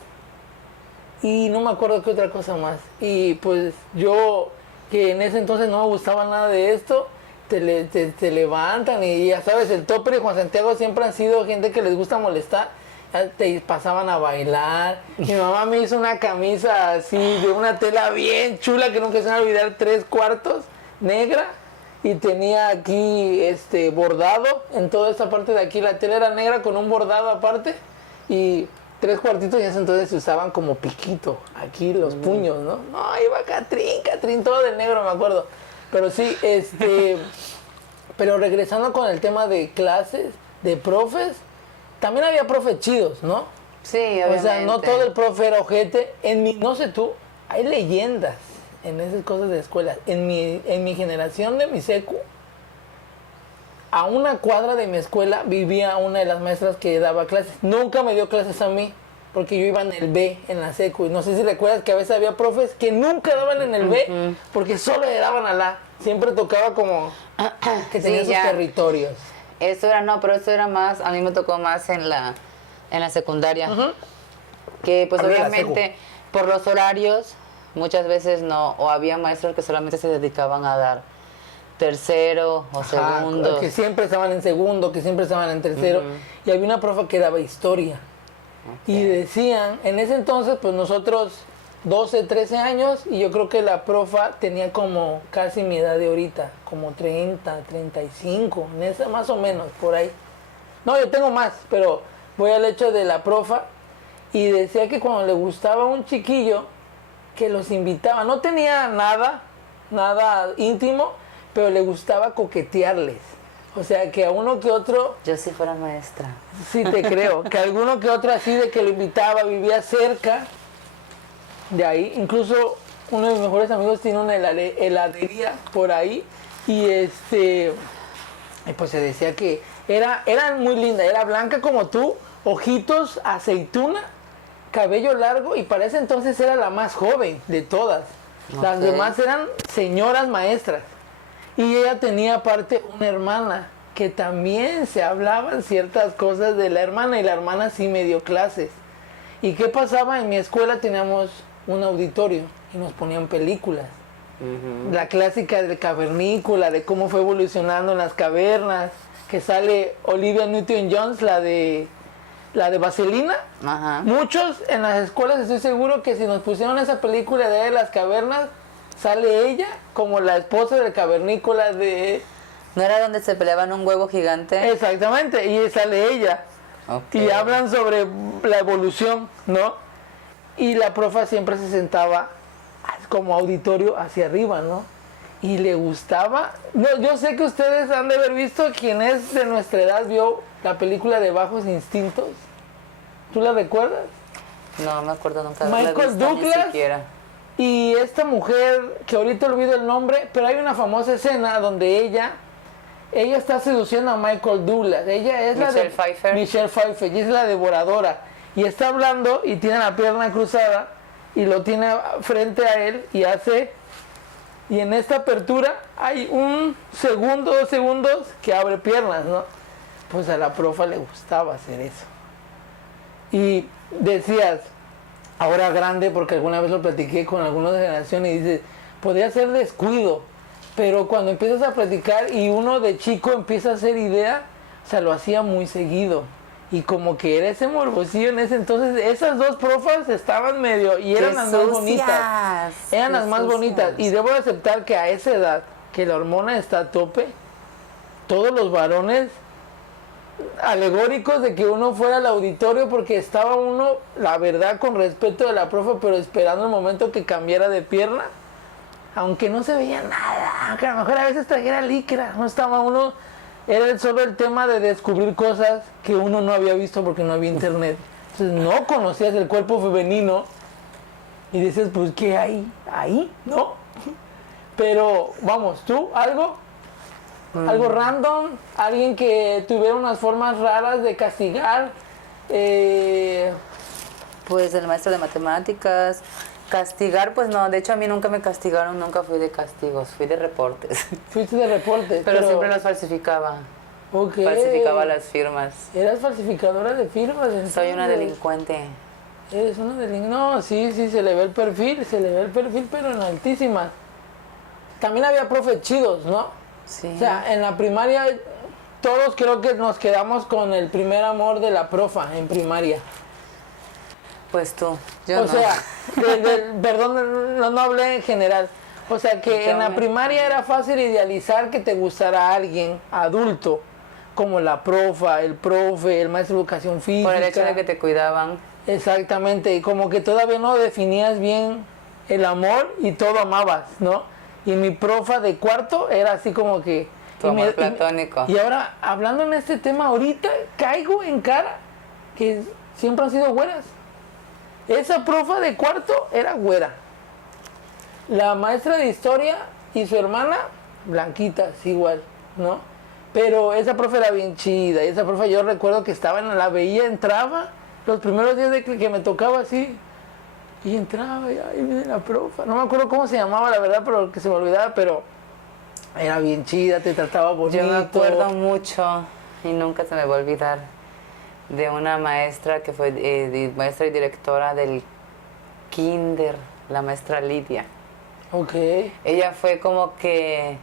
y no me acuerdo qué otra cosa más. Y pues yo, que en ese entonces no me gustaba nada de esto, te levantan y ya sabes, el Topper y Juan Santiago siempre han sido gente que les gusta molestar. Ya te pasaban a bailar. Mi mamá me hizo una camisa así de una tela bien chula que nunca se me va a olvidar, 3/4, negra. Y tenía aquí bordado en toda esta parte de aquí. La tela era negra con un bordado aparte. Y 3/4 y eso entonces se usaban como piquito. Aquí los puños, ¿no? No, iba Catrín, todo de negro, me acuerdo. Pero sí, pero regresando con el tema de clases, de profes, también había profes chidos, ¿no? Sí, obviamente. O sea, no todo el profe era ojete. No sé tú, hay leyendas en esas cosas de escuela. En mi generación de mi secu, a una cuadra de mi escuela vivía una de las maestras que daba clases. Nunca me dio clases a mí, porque yo iba en el B, en la secu. Y no sé si recuerdas que a veces había profes que nunca daban en el B, porque solo le daban a la. Siempre tocaba como que tenía sus territorios. Eso era, no, pero eso era más, a mí me tocó más en la secundaria. Que pues obviamente por los horarios muchas veces no, o había maestros que solamente se dedicaban a dar tercero o segundo. Que siempre estaban en segundo, que siempre estaban en tercero. Y había una profa que daba historia. Y decían, en ese entonces, pues nosotros 12, 13 años, y yo creo que la profa tenía como casi mi edad de ahorita, como 30, 35, en esa más o menos, por ahí. No, yo tengo más, pero voy al hecho de la profa, y decía que cuando le gustaba a un chiquillo, que los invitaba, no tenía nada íntimo, pero le gustaba coquetearles. O sea, que a uno que otro... Yo sí fuera maestra. Sí te creo, que alguno que otro así de que lo invitaba, vivía cerca de ahí. Incluso uno de mis mejores amigos tiene una heladería por ahí. Y pues se decía que era muy linda, era blanca como tú, ojitos aceituna, cabello largo, y para ese entonces era la más joven de todas. Las demás eran señoras maestras. Y ella tenía aparte una hermana, que también se hablaban ciertas cosas de la hermana, y la hermana sí me dio clases. ¿Y qué pasaba? En mi escuela teníamos un auditorio y nos ponían películas. La clásica del cavernícola, de cómo fue evolucionando en las cavernas, que sale Olivia Newton-Jones, la de Vaselina. Muchos en las escuelas estoy seguro que si nos pusieron esa película de las cavernas, sale ella como la esposa del cavernícola de... ¿No era donde se peleaban un huevo gigante? Exactamente, y sale ella. Y hablan sobre la evolución, ¿no? Y la profa siempre se sentaba como auditorio hacia arriba, ¿no? Y le gustaba... No, yo sé que ustedes han de haber visto, quien es de nuestra edad vio la película de Bajos Instintos. ¿Tú la recuerdas? No me acuerdo nunca. Michael Douglas. Ni siquiera. Y esta mujer, que ahorita olvido el nombre, pero hay una famosa escena donde ella está seduciendo a Michael Douglas. Ella es Michelle Pfeiffer. Michelle Pfeiffer, y es la devoradora. Y está hablando y tiene la pierna cruzada y lo tiene frente a él y hace... Y en esta apertura hay 1 segundo, 2 segundos que abre piernas, ¿no? Pues a la profa le gustaba hacer eso. Y decías, ahora grande, porque alguna vez lo platiqué con algunos de generación, y dices, podría ser descuido, pero cuando empiezas a platicar y uno de chico empieza a hacer idea, o sea, lo hacía muy seguido. Y como que era ese morbosillo en ese entonces, esas dos profas estaban medio, y eran las más bonitas. Eran las más bonitas. Y debo aceptar que a esa edad, que la hormona está a tope, todos los varones alegóricos de que uno fuera al auditorio, porque estaba uno, la verdad, con respeto de la profa, pero esperando el momento que cambiara de pierna, aunque no se veía nada, aunque a lo mejor a veces trajera licra, no estaba uno... Era solo el tema de descubrir cosas que uno no había visto porque no había internet. Entonces no conocías el cuerpo femenino y dices, pues, ¿qué hay ahí? ¿No? Pero, vamos, ¿tú algo? ¿Algo random? ¿Alguien que tuviera unas formas raras de castigar? Pues el maestro de matemáticas. Castigar, pues no, de hecho a mí nunca me castigaron, nunca fui de castigos, fui de reportes. Fuiste de reportes, pero siempre los falsificaba. Okay. Falsificaba las firmas. ¿Eras falsificadora de firmas? Entonces? Soy una delincuente. Eres una delincuente. No, sí, se le ve el perfil, pero en altísimas. También había profes chidos, ¿no? Sí. O sea, en la primaria todos creo que nos quedamos con el primer amor de la profa en primaria. Pues tú, yo no. O sea, perdón, no hablé en general. O sea, que en la primaria era fácil idealizar que te gustara alguien adulto, como la profa, el profe, el maestro de educación física. Por el hecho de que te cuidaban. Exactamente, y como que todavía no definías bien el amor y todo amabas, ¿no? Y mi profa de cuarto era así como que... Tu amor platónico. Y ahora, hablando en este tema, ahorita caigo en cara que siempre han sido güeras. Esa profa de cuarto era güera. La maestra de historia y su hermana, blanquitas, igual, ¿no? Pero esa profe era bien chida. Y esa profe yo recuerdo que estaba en la veía, entraba, los primeros días de que me tocaba así. Y entraba y ahí viene la profa. No me acuerdo cómo se llamaba, la verdad, pero que se me olvidaba, pero era bien chida, te trataba bonito. Yo me acuerdo mucho, y nunca se me va a olvidar, de una maestra que fue maestra y directora del kinder, la maestra Lidia. Ok. Ella fue como que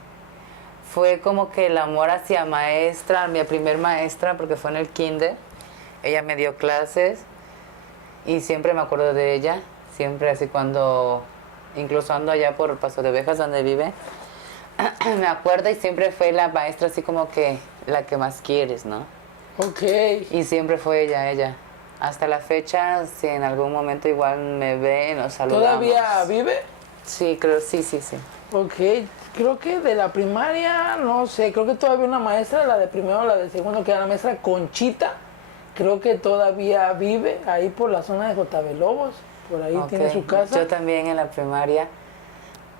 el amor hacia maestra, mi primer maestra, porque fue en el kinder. Ella me dio clases y siempre me acuerdo de ella, siempre así cuando, incluso ando allá por Paso de Ovejas donde vive, me acuerdo y siempre fue la maestra así como que la que más quieres, ¿no? Ok. Y siempre fue ella. Hasta la fecha, si en algún momento igual me ve, nos saludamos. ¿Todavía vive? Sí, creo, sí. Ok, creo que de la primaria, no sé, creo que todavía una maestra, la de primero o la de segundo, que era la maestra Conchita, creo que todavía vive ahí por la zona de JB Lobos, por ahí tiene su casa. Yo también en la primaria,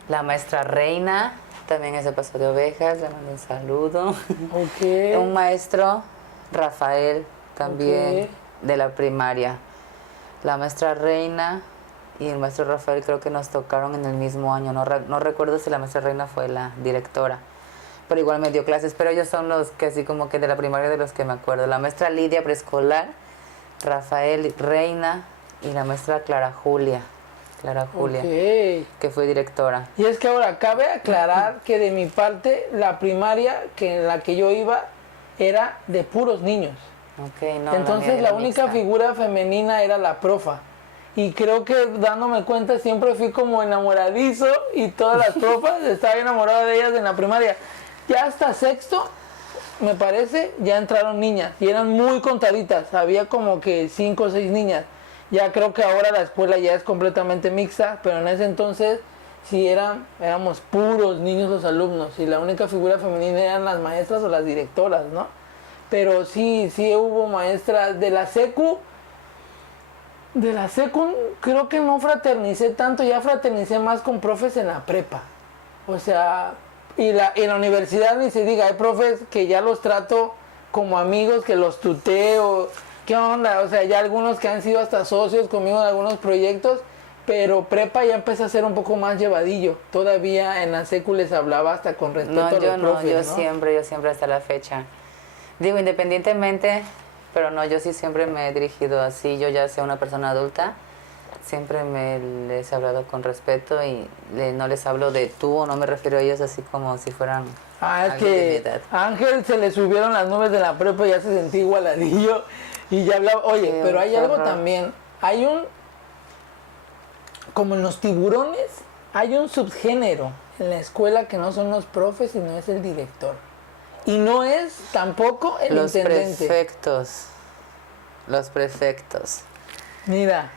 la maestra Reina, también es de Paso de Ovejas, le mando un saludo. Ok. Un maestro, Rafael, también de la primaria. La maestra Reina y el maestro Rafael creo que nos tocaron en el mismo año. No recuerdo si la maestra Reina fue la directora, pero igual me dio clases. Pero ellos son los que así como que de la primaria de los que me acuerdo. La maestra Lidia preescolar, Rafael Reina y la maestra Clara Julia, que fue directora. Y es que ahora cabe aclarar que de mi parte la primaria que en la que yo iba era de puros niños. Entonces la única figura femenina era la profa. Y creo que dándome cuenta siempre fui como enamoradizo y todas las profas estaba enamorado de ellas en la primaria. Ya hasta sexto, me parece, ya entraron niñas y eran muy contaditas. Había como que 5 o 6 niñas. Ya creo que ahora la escuela ya es completamente mixta, pero en ese entonces sí éramos puros niños los alumnos y la única figura femenina eran las maestras o las directoras, ¿no? Pero sí hubo maestras de la secu. De la secu creo que no fraternicé tanto, ya fraternicé más con profes en la prepa. O sea, en la universidad ni se diga, hay profes que ya los trato como amigos, que los tuteo. ¿Qué onda? O sea, ya algunos que han sido hasta socios conmigo en algunos proyectos, pero prepa ya empecé a ser un poco más llevadillo. Todavía en la secu les hablaba hasta con respeto a los profes, ¿no? Yo siempre hasta la fecha. Digo, independientemente, pero no, yo sí siempre me he dirigido así. Yo ya sea una persona adulta, siempre les he hablado con respeto y no les hablo de tú o no me refiero a ellos así como si fueran es que a Ángel se le subieron las nubes de la prepa y ya se sentía igualadillo y ya hablaba. Oye, sí, pero hay algo también. Hay como en los tiburones, hay un subgénero en la escuela que no son los profes, sino es el director. Y no es tampoco el intendente. Los prefectos. Mira.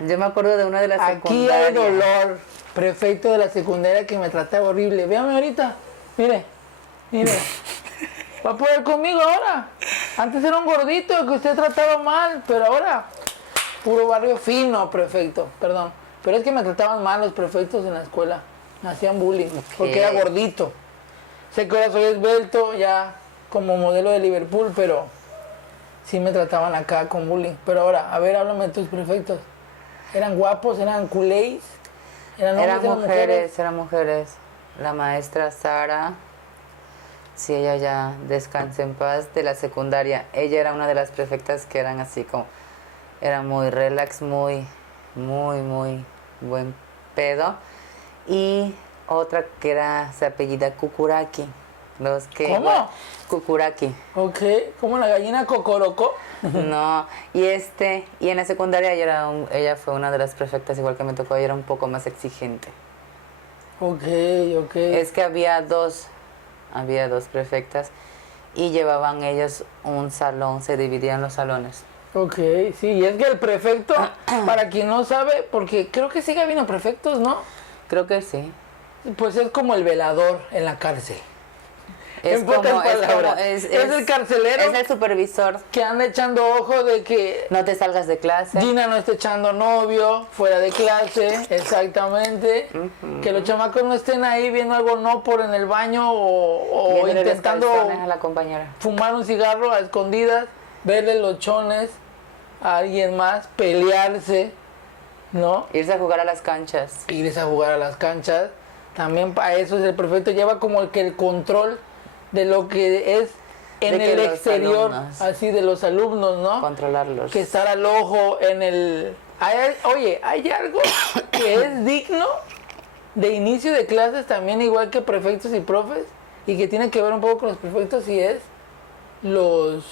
Yo me acuerdo de una de las secundarias. Aquí hay dolor. Prefecto de la secundaria que me trataba horrible. Véame ahorita. Mire. ¿Va a poder conmigo ahora? Antes era un gordito que usted trataba mal, pero ahora puro barrio fino, prefecto. Perdón. Pero es que me trataban mal los prefectos en la escuela. Me hacían bullying porque era gordito. Sé que ahora soy esbelto, ya como modelo de Liverpool, pero sí me trataban acá con bullying. Pero ahora, a ver, háblame de tus prefectos. ¿Eran guapos? ¿Eran culés? Eran mujeres. La maestra Sara, sí, ella ya descansa en paz, de la secundaria. Ella era una de las prefectas que eran así como, era muy relax, muy buen pedo. Y otra que se apellida Cucuraki. ¿Cómo? Cucuraki. Ok, ¿como la gallina Cocorocó? No, y en la secundaria ella fue una de las prefectas, igual que me tocó, ella era un poco más exigente. Ok. Es que había dos prefectas y llevaban ellos un salón, se dividían los salones. Ok, sí, y es que el prefecto, para quien no sabe, porque creo que sigue habiendo prefectos, ¿no? Creo que sí. Pues es como el velador en la cárcel. En pocas palabras. Es el carcelero. Es el supervisor. Que anda echando ojo de que no te salgas de clase. Gina no esté echando novio fuera de clase, exactamente. Que los chamacos no estén ahí viendo algo no por en el baño o intentando a la compañera. Fumar un cigarro a escondidas, verle los chones a alguien más, pelearse, ¿no? Irse a jugar a las canchas. Irse a jugar a las canchas. También para eso es el prefecto, lleva como el control de lo que es en el exterior, así de los alumnos, ¿no? Controlarlos. Que estar al ojo en el... Oye, hay algo que es digno de inicio de clases también, igual que prefectos y profes, y que tiene que ver un poco con los prefectos, y es los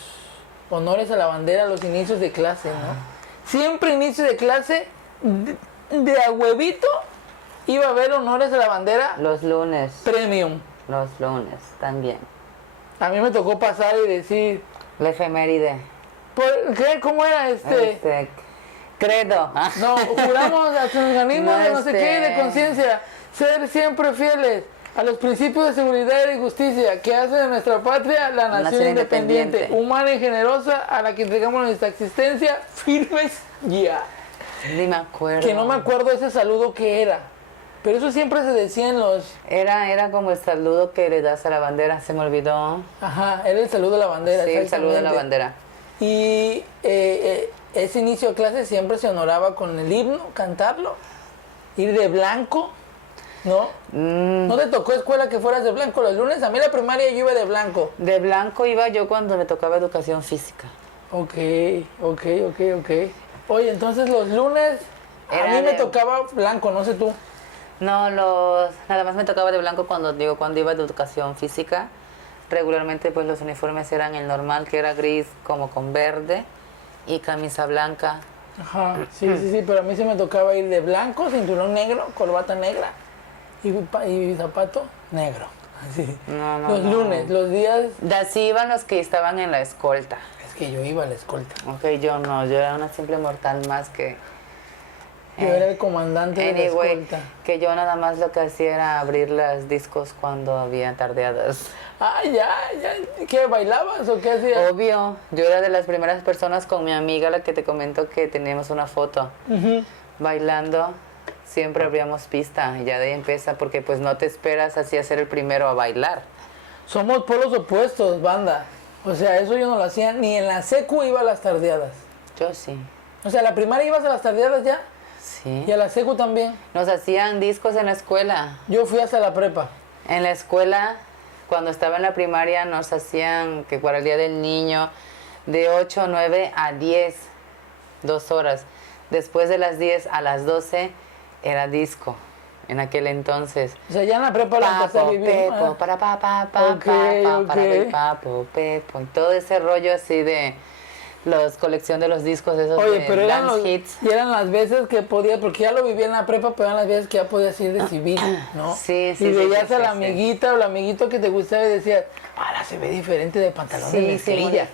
honores a la bandera, los inicios de clase, ¿no? Siempre inicio de clase, de a huevito, iba a haber honores a la bandera. Los lunes. Premium. Los lunes, también. A mí me tocó pasar y decir... La efeméride. ¿Qué? ¿Cómo era credo. No, juramos a sus organismos de no sé qué, de conciencia, ser siempre fieles a los principios de seguridad y justicia que hace de nuestra patria la nación independiente, humana y generosa, a la que entregamos nuestra existencia, firmes ya. Ni me acuerdo. Que no me acuerdo ese saludo que era. Pero eso siempre se decía en los... Era como el saludo que le das a la bandera, se me olvidó. Ajá, era el saludo a la bandera. Sí, el saludo a la bandera. Y ese inicio de clase siempre se honoraba con el himno, cantarlo, ir de blanco, ¿no? ¿No te tocó escuela que fueras de blanco los lunes? A mí la primaria yo iba de blanco. De blanco iba yo cuando me tocaba educación física. Ok. Oye, entonces los lunes a mí me tocaba blanco, no sé tú. No, nada más me tocaba de blanco cuando iba de educación física. Regularmente pues los uniformes eran el normal, que era gris como con verde y camisa blanca. Ajá, sí, pero a mí sí me tocaba ir de blanco, cinturón negro, corbata negra y zapato negro. Así. Los lunes, los días... Así iban los que estaban en la escolta. Es que yo iba a la escolta. Ok, yo no, yo era una simple mortal más que... Yo era el comandante de la escolta. Que yo nada más lo que hacía era abrir los discos cuando había tardeadas. Ah, ya. ¿Qué, bailabas o qué hacías? Obvio, yo era de las primeras personas con mi amiga, la que te comento que teníamos una foto. Bailando, siempre abríamos pista y ya de ahí empieza, porque pues no te esperas así a ser el primero a bailar. Somos polos opuestos, banda. O sea, eso yo no lo hacía, ni en la secu iba a las tardeadas. Yo sí. O sea, ¿la primaria ibas a las tardeadas ya? Sí. ¿Y a la secu también? Nos hacían discos en la escuela. Yo fui hasta la prepa. En la escuela, cuando estaba en la primaria, nos hacían que para el Día del Niño, de 8, 9 a 10, 2 horas. Después de las 10 a las 12 era disco, en aquel entonces. O sea, ya en la prepa la empecé a vivir. Pepo, para papo, pepo, y todo ese rollo así de la colección de los discos esos. Oye, de pero hits. Y eran las veces que podía, porque ya lo viví en la prepa, pero eran las veces que ya podías ir de civil, ¿no? Sí. Y veías a la amiguita o el amiguito que te gustaba y decías, ahora se ve diferente de pantalón de mezclilla.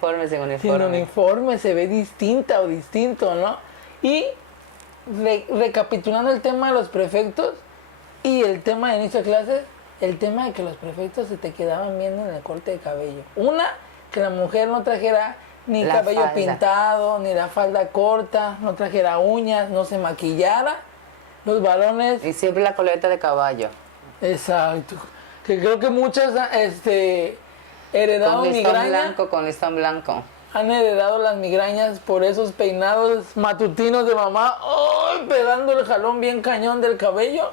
Sin uniforme, se ve distinta o distinto, ¿no? Y recapitulando el tema de los prefectos y el tema de inicio de clases, el tema de que los prefectos se te quedaban viendo en el corte de cabello. Una, que la mujer no trajera ni la cabello falda pintado, ni la falda corta, no trajera uñas, no se maquillara. Los varones... Y siempre la coleta de caballo. Exacto. Que creo que muchas heredado migraña. Con listón blanco. Han heredado las migrañas por esos peinados matutinos de mamá, ¡ay! Pegando el jalón bien cañón del cabello.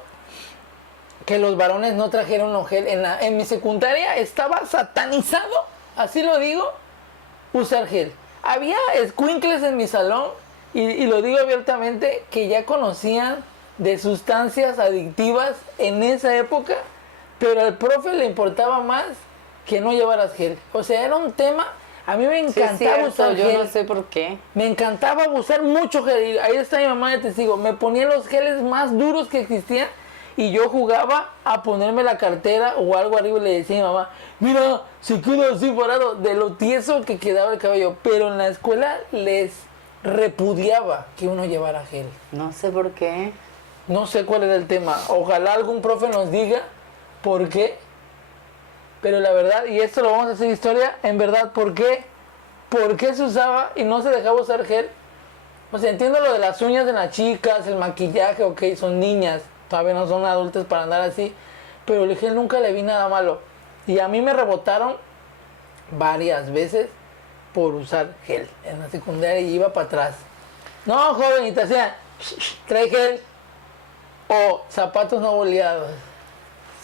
Que los varones no trajeron gel. En mi secundaria estaba satanizado, así lo digo, usar gel. Había escuincles en mi salón, y lo digo abiertamente, que ya conocían de sustancias adictivas en esa época, pero al profe le importaba más que no llevaras gel. O sea, era un tema... A mí me encantaba usar gel. Yo no sé por qué. Me encantaba usar mucho gel. Ahí está mi mamá de testigo. Me ponía los geles más duros que existían y yo jugaba a ponerme la cartera o algo arriba y le decía a mi mamá, mira, se queda así parado de lo tieso que quedaba el cabello. Pero en la escuela les repudiaba que uno llevara gel. No sé por qué. No sé cuál era el tema. Ojalá algún profe nos diga por qué. Pero la verdad, y esto lo vamos a hacer historia, en verdad, ¿por qué? ¿Por qué se usaba y no se dejaba usar gel? O sea, entiendo lo de las uñas de las chicas, el maquillaje, ok, son niñas, todavía no son adultas para andar así, pero el gel nunca le vi nada malo. Y a mí me rebotaron varias veces por usar gel en la secundaria y iba para atrás. No, joven, y te hacían, trae gel, o zapatos no boleados,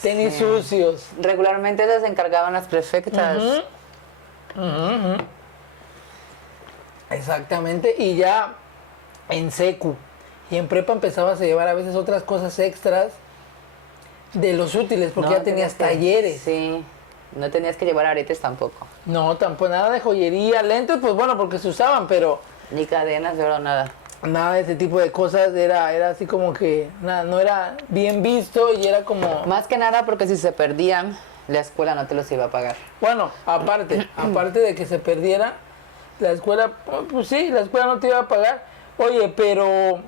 tenis sucios. Regularmente se encargaban las prefectas. Exactamente, y ya en secu y en prepa empezabas a llevar a veces otras cosas extras de los útiles, porque No ya tenías tenías talleres. Sí, no tenías que llevar aretes tampoco. No, tampoco nada de joyería, lentes, pues bueno, porque se usaban, pero Ni cadenas, pero nada. nada de ese tipo de cosas era así como que nada, no era bien visto y era como... Más que nada porque si se perdían, la escuela no te los iba a pagar. Bueno, aparte de que se perdiera, la escuela, pues sí, la escuela no te iba a pagar. Oye, pero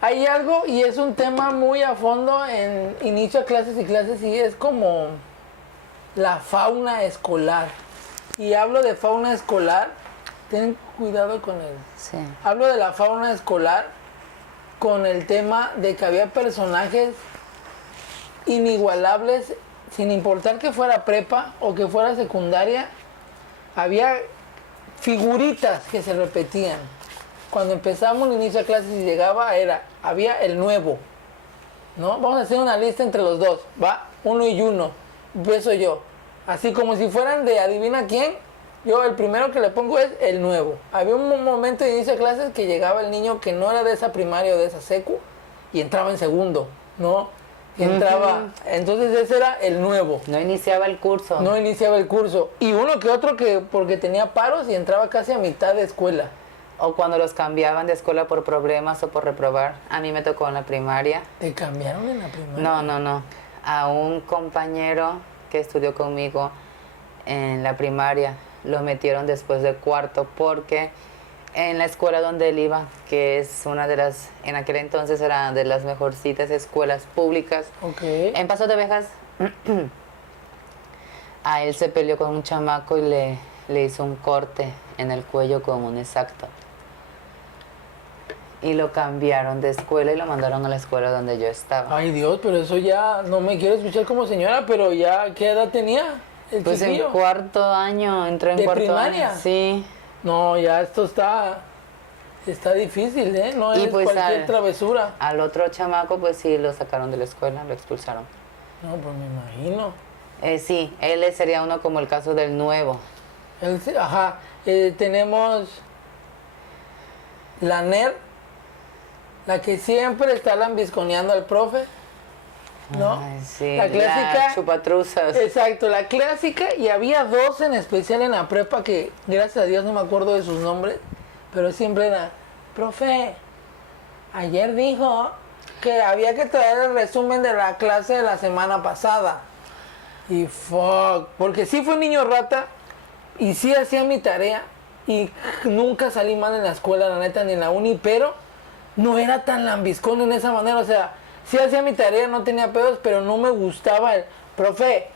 hay algo y es un tema muy a fondo en inicio a clases y es como la fauna escolar. Y hablo de fauna escolar, ten cuidado con él. Sí. Hablo de la fauna escolar con el tema de que había personajes inigualables, sin importar que fuera prepa o que fuera secundaria, había figuritas que se repetían. Cuando empezamos el inicio de clases y llegaba, había el nuevo, ¿no? Vamos a hacer una lista entre los dos, ¿va? Uno y uno, empiezo yo. Así como si fueran de adivina quién, yo el primero que le pongo es el nuevo. Había un momento de inicio de clases que llegaba el niño que no era de esa primaria o de esa secu y entraba en segundo, ¿no? Y entraba, entonces ese era el nuevo. No iniciaba el curso. No iniciaba el curso. Y uno que otro que porque tenía paros y entraba casi a mitad de escuela. O cuando los cambiaban de escuela por problemas o por reprobar. A mí me tocó en la primaria. ¿Te cambiaron en la primaria? No. A un compañero que estudió conmigo en la primaria lo metieron después de cuarto porque en la escuela donde él iba, que es una de las, en aquel entonces era de las mejorcitas escuelas públicas, en Paso de Abejas, a él se peleó con un chamaco y le hizo un corte en el cuello con un exacto. Y lo cambiaron de escuela y lo mandaron a la escuela donde yo estaba. Ay Dios, pero eso ya, no me quiero escuchar como señora, pero ya, ¿qué edad tenía el Pues chiquillo? en cuarto año, entró en ¿De cuarto primaria? año. Sí. No, ya esto está difícil, ¿eh? No Y es pues cualquier travesura. Al otro chamaco, pues sí, lo sacaron de la escuela, lo expulsaron. No, pues me imagino. Sí, él sería uno como el caso del nuevo. Ajá, tenemos la NER, la que siempre está lambisconeando al profe, ¿no? Ay, sí, la clásica. la chupatruzas. Exacto, la clásica, y había dos en especial en la prepa que, gracias a Dios, no me acuerdo de sus nombres, pero siempre era, profe, ayer dijo que había que traer el resumen de la clase de la semana pasada. Y fuck, porque sí fue niño rata y sí hacía mi tarea y nunca salí mal en la escuela, la neta, ni en la uni, pero no era tan lambiscón en esa manera, o sea, sí hacía mi tarea, no tenía pedos, pero no me gustaba el, profe,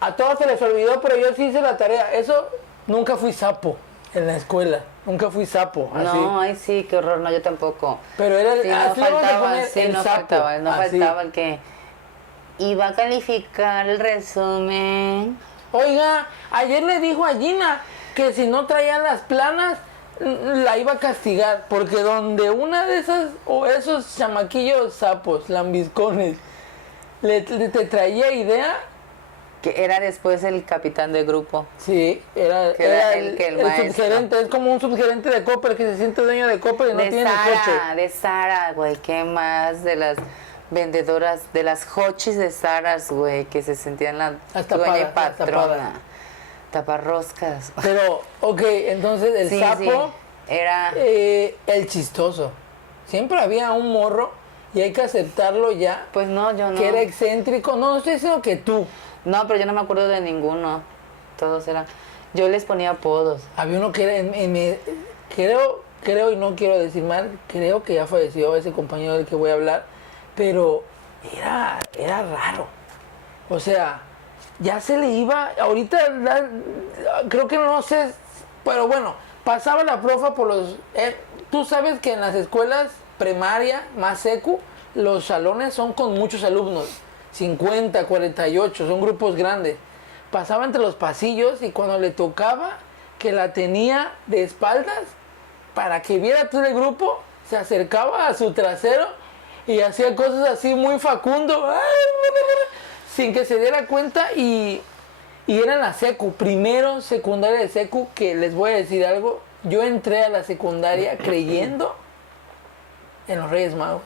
a todos se les olvidó, pero yo sí hice la tarea. Eso, nunca fui sapo en la escuela, nunca fui sapo, así. No, ay sí, qué horror, no, yo tampoco. Pero era el, Sí, así no le vamos a faltaba, poner sí, el no sapo, faltaba, no así. faltaba el que iba a calificar el resumen. Oiga, ayer le dijo a Gina que si no traía las planas la iba a castigar, porque donde una de esas o esos chamaquillos sapos, lambiscones, te traía idea, Que era después el capitán de grupo. sí, era el maestro. subgerente, es como un subgerente de Coppel que se siente dueño de Coppel y no tiene ni coche. De Sara, güey, ¿qué más? De las vendedoras, de las hochis de Saras, güey, que se sentían la Las dueña y tapadas, patrona. Taparroscas. Pero, ok, entonces el Sí, sapo, sí, era... el chistoso. Siempre había un morro, y hay que aceptarlo ya, Pues no, yo no. que era excéntrico. No estoy diciendo que tú. No, pero yo no me acuerdo de ninguno. Todos eran... Yo les ponía apodos. Había uno que era, creo, y no quiero decir mal, creo que ya falleció ese compañero del que voy a hablar, pero era raro. O sea, ya se le iba, ahorita creo que no sé, pero bueno, pasaba la profa por los... tú sabes que en las escuelas primaria más secu, los salones son con muchos alumnos, 50, 48, son grupos grandes. Pasaba entre los pasillos y cuando le tocaba que la tenía de espaldas, para que viera todo el grupo, se acercaba a su trasero y hacía cosas así muy Facundo, sin que se diera cuenta, y era en la secu, primero secundaria de secu, que les voy a decir algo, yo entré a la secundaria creyendo en los Reyes Magos.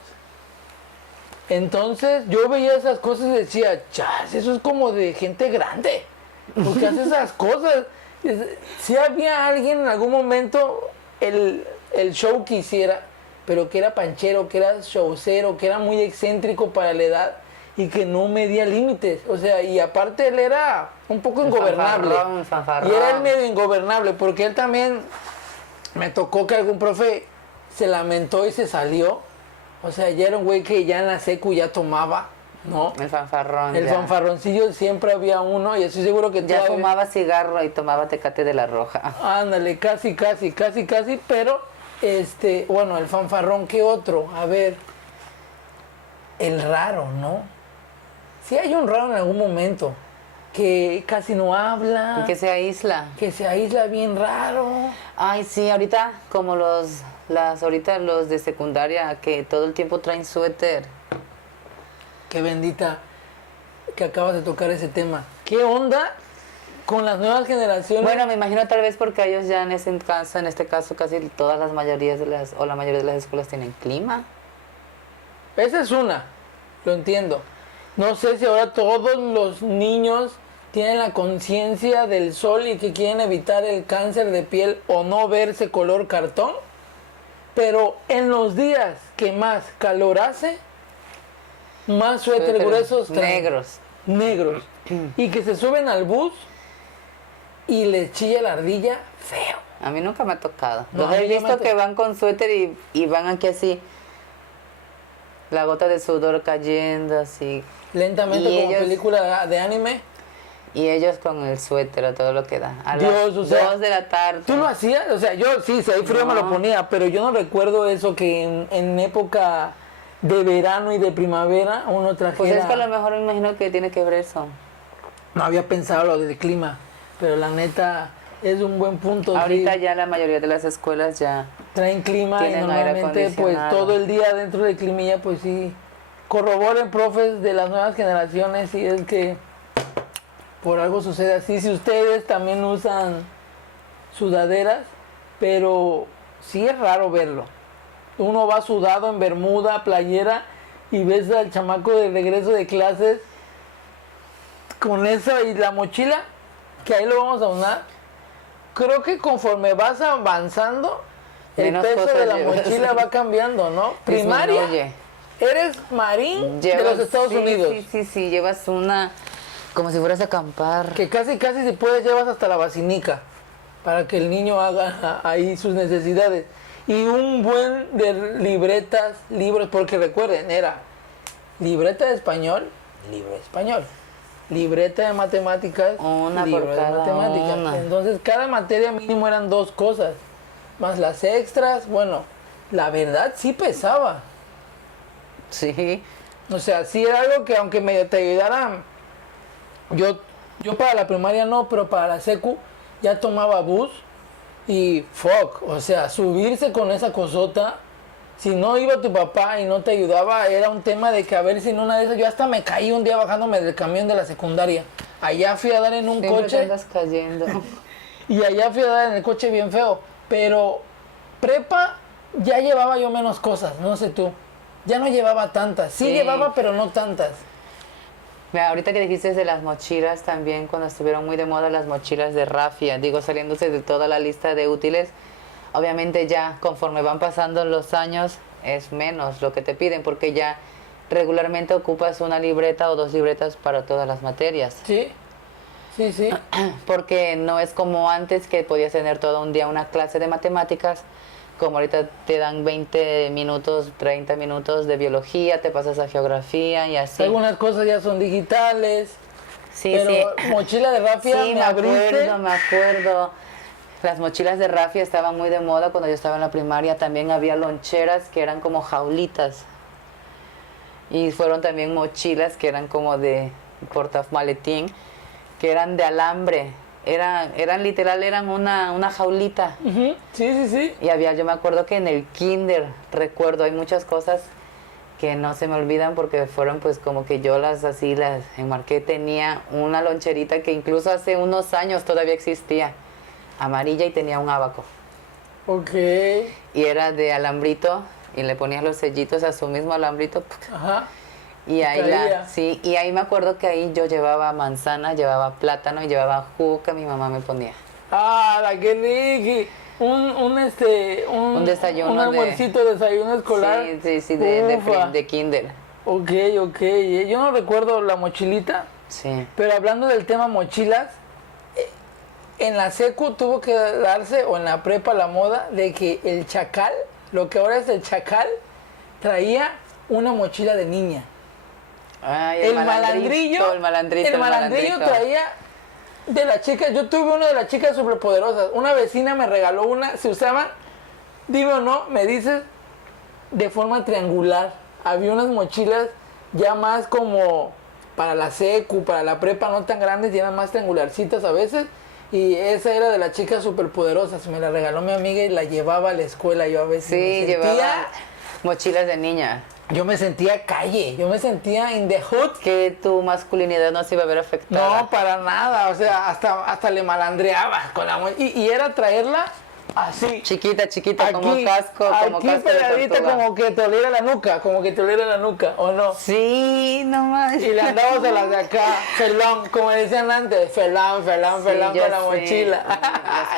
Entonces yo veía esas cosas y decía, chas, eso es como de gente grande, porque hace esas cosas. Si había alguien en algún momento, el show que hiciera, pero que era panchero, que era showcero, que era muy excéntrico para la edad y que no medía límites. O sea, y aparte él era un poco ingobernable. Fanfarrón. Y era él medio ingobernable, porque él también, me tocó que algún profe se lamentó y se salió. O sea, ya era un güey que ya en la secu ya tomaba, ¿no? El fanfarrón. El fanfarroncillo, siempre había uno, y estoy seguro que ya fumaba cigarro y tomaba Tecate de la Roja. Ándale, casi, pero bueno, el fanfarrón, ¿qué otro? A ver, el raro, ¿no? Sí hay un raro en algún momento, que casi no habla. Que se aísla. Que se aísla bien raro. Ay, sí, ahorita como ahorita los de secundaria que todo el tiempo traen suéter. Qué bendita que acabas de tocar ese tema. ¿Qué onda con las nuevas generaciones? Bueno, me imagino tal vez porque ellos ya en este caso casi todas las mayorías la mayoría de las escuelas tienen clima. Esa es una, lo entiendo. No sé si ahora todos los niños tienen la conciencia del sol y que quieren evitar el cáncer de piel o no verse color cartón, pero en los días que más calor hace, más suéter gruesos traen. Negros. Y que se suben al bus y les chilla la ardilla feo. A mí nunca me ha tocado. No, Los he visto que van con suéter y van aquí así, la gota de sudor cayendo así. Lentamente, como película de anime. Y ellos con el suéter a todo lo que da. A Dios, las o sea, 2 de la tarde. ¿Tú lo hacías? O sea, yo sí, si hay frío me lo ponía, pero yo no recuerdo eso que en época de verano y de primavera uno trajera... Pues es que a lo mejor me imagino que tiene que ver eso. No había pensado lo del clima, pero la neta es un buen punto. Ahorita sí. ya la mayoría de las escuelas ya traen clima y normalmente pues todo el día dentro del climilla, pues sí, corroboren profes de las nuevas generaciones, y es que por algo sucede así. Si ustedes también usan sudaderas, pero sí es raro verlo. Uno va sudado en bermuda, playera, y ves al chamaco de regreso de clases con eso y la mochila, que ahí lo vamos a unar. Creo que conforme vas avanzando, el peso de la mochila va cambiando, ¿no? Primaria, eres marín de los Estados Unidos. Sí, llevas una, como si fueras a acampar. Que casi si puedes llevas hasta la basinica, para que el niño haga ahí sus necesidades. Y un buen de libretas, libros, porque recuerden, era libreta de español, libro de español. Libreta de matemáticas, libro de matemáticas. Entonces cada materia mínimo eran 2 cosas, más las extras. Bueno, la verdad sí pesaba. Sí. O sea, sí era algo que aunque medio te ayudara, yo para la primaria no, pero para la secu ya tomaba bus y o sea, subirse con esa cosota. Si no iba tu papá y no te ayudaba, era un tema de que a ver si en una de esas... Yo hasta me caí un día bajándome del camión de la secundaria. Allá fui a dar en un coche. Te andas cayendo. Y allá fui a dar en el coche bien feo. Pero prepa ya llevaba yo menos cosas, no sé tú. Ya no llevaba tantas. Sí llevaba, pero no tantas. Mira, ahorita que dijiste de las mochilas también, cuando estuvieron muy de moda las mochilas de rafia, digo, saliéndose de toda la lista de útiles, obviamente ya conforme van pasando los años es menos lo que te piden, porque ya regularmente ocupas una libreta o 2 libretas para todas las materias. Sí. Porque no es como antes que podías tener todo un día una clase de matemáticas, como ahorita te dan 20 minutos, 30 minutos de biología, te pasas a geografía y así. Algunas cosas ya son digitales. Sí, Pero sí. mochila de rafia, Sí, me abriste. me acuerdo. Las mochilas de rafia estaban muy de moda cuando yo estaba en la primaria. También había loncheras que eran como jaulitas. Y fueron también mochilas que eran como de portamaletín, que eran de alambre. Eran literal, eran una jaulita. Ujú, sí, sí, sí. Y había, yo me acuerdo que en el kinder, recuerdo, hay muchas cosas que no se me olvidan porque fueron pues como que yo las enmarqué. Tenía una loncherita que incluso hace unos años todavía existía, amarilla, y tenía un abaco. Ok. Y era de alambrito y le ponías los sellitos a su mismo alambrito. Ajá. Y ahí Caía. sí, y ahí me acuerdo que ahí yo llevaba manzana, llevaba plátano y llevaba jugo que mi mamá me ponía. ¡Ah, la que rico! Un desayuno un almuercito, desayuno escolar. Sí, Ufa. de kinder. Ok, ok. Yo no recuerdo la mochilita, Sí. pero hablando del tema mochilas, en la secu tuvo que darse, o en la prepa, la moda de que el chacal, lo que ahora es el chacal, traía una mochila de niña. Ay, El malandrillo traía de las chicas. Yo tuve una de las chicas superpoderosas. Una vecina me regaló una, se usaba, dime o no, me dices, de forma triangular. Había unas mochilas ya más como para la secu, para la prepa, no tan grandes, y eran más triangularcitas a veces. Y esa era de las chicas superpoderosas. Me la regaló mi amiga y la llevaba a la escuela. Yo a veces Sí, llevaba mochilas de niña. yo me sentía calle, yo me sentía in the hood. Que tu masculinidad no se iba a ver afectada. No, para nada, o sea, hasta le malandreaba con la y era traerla así. Chiquita, como Aquí, casco, como aquí casco de pegadita, tortuga. como que te oliera la nuca, ¿o no? Sí, no más. Y le andamos a las de acá, felón, como decían antes, felón con la mochila.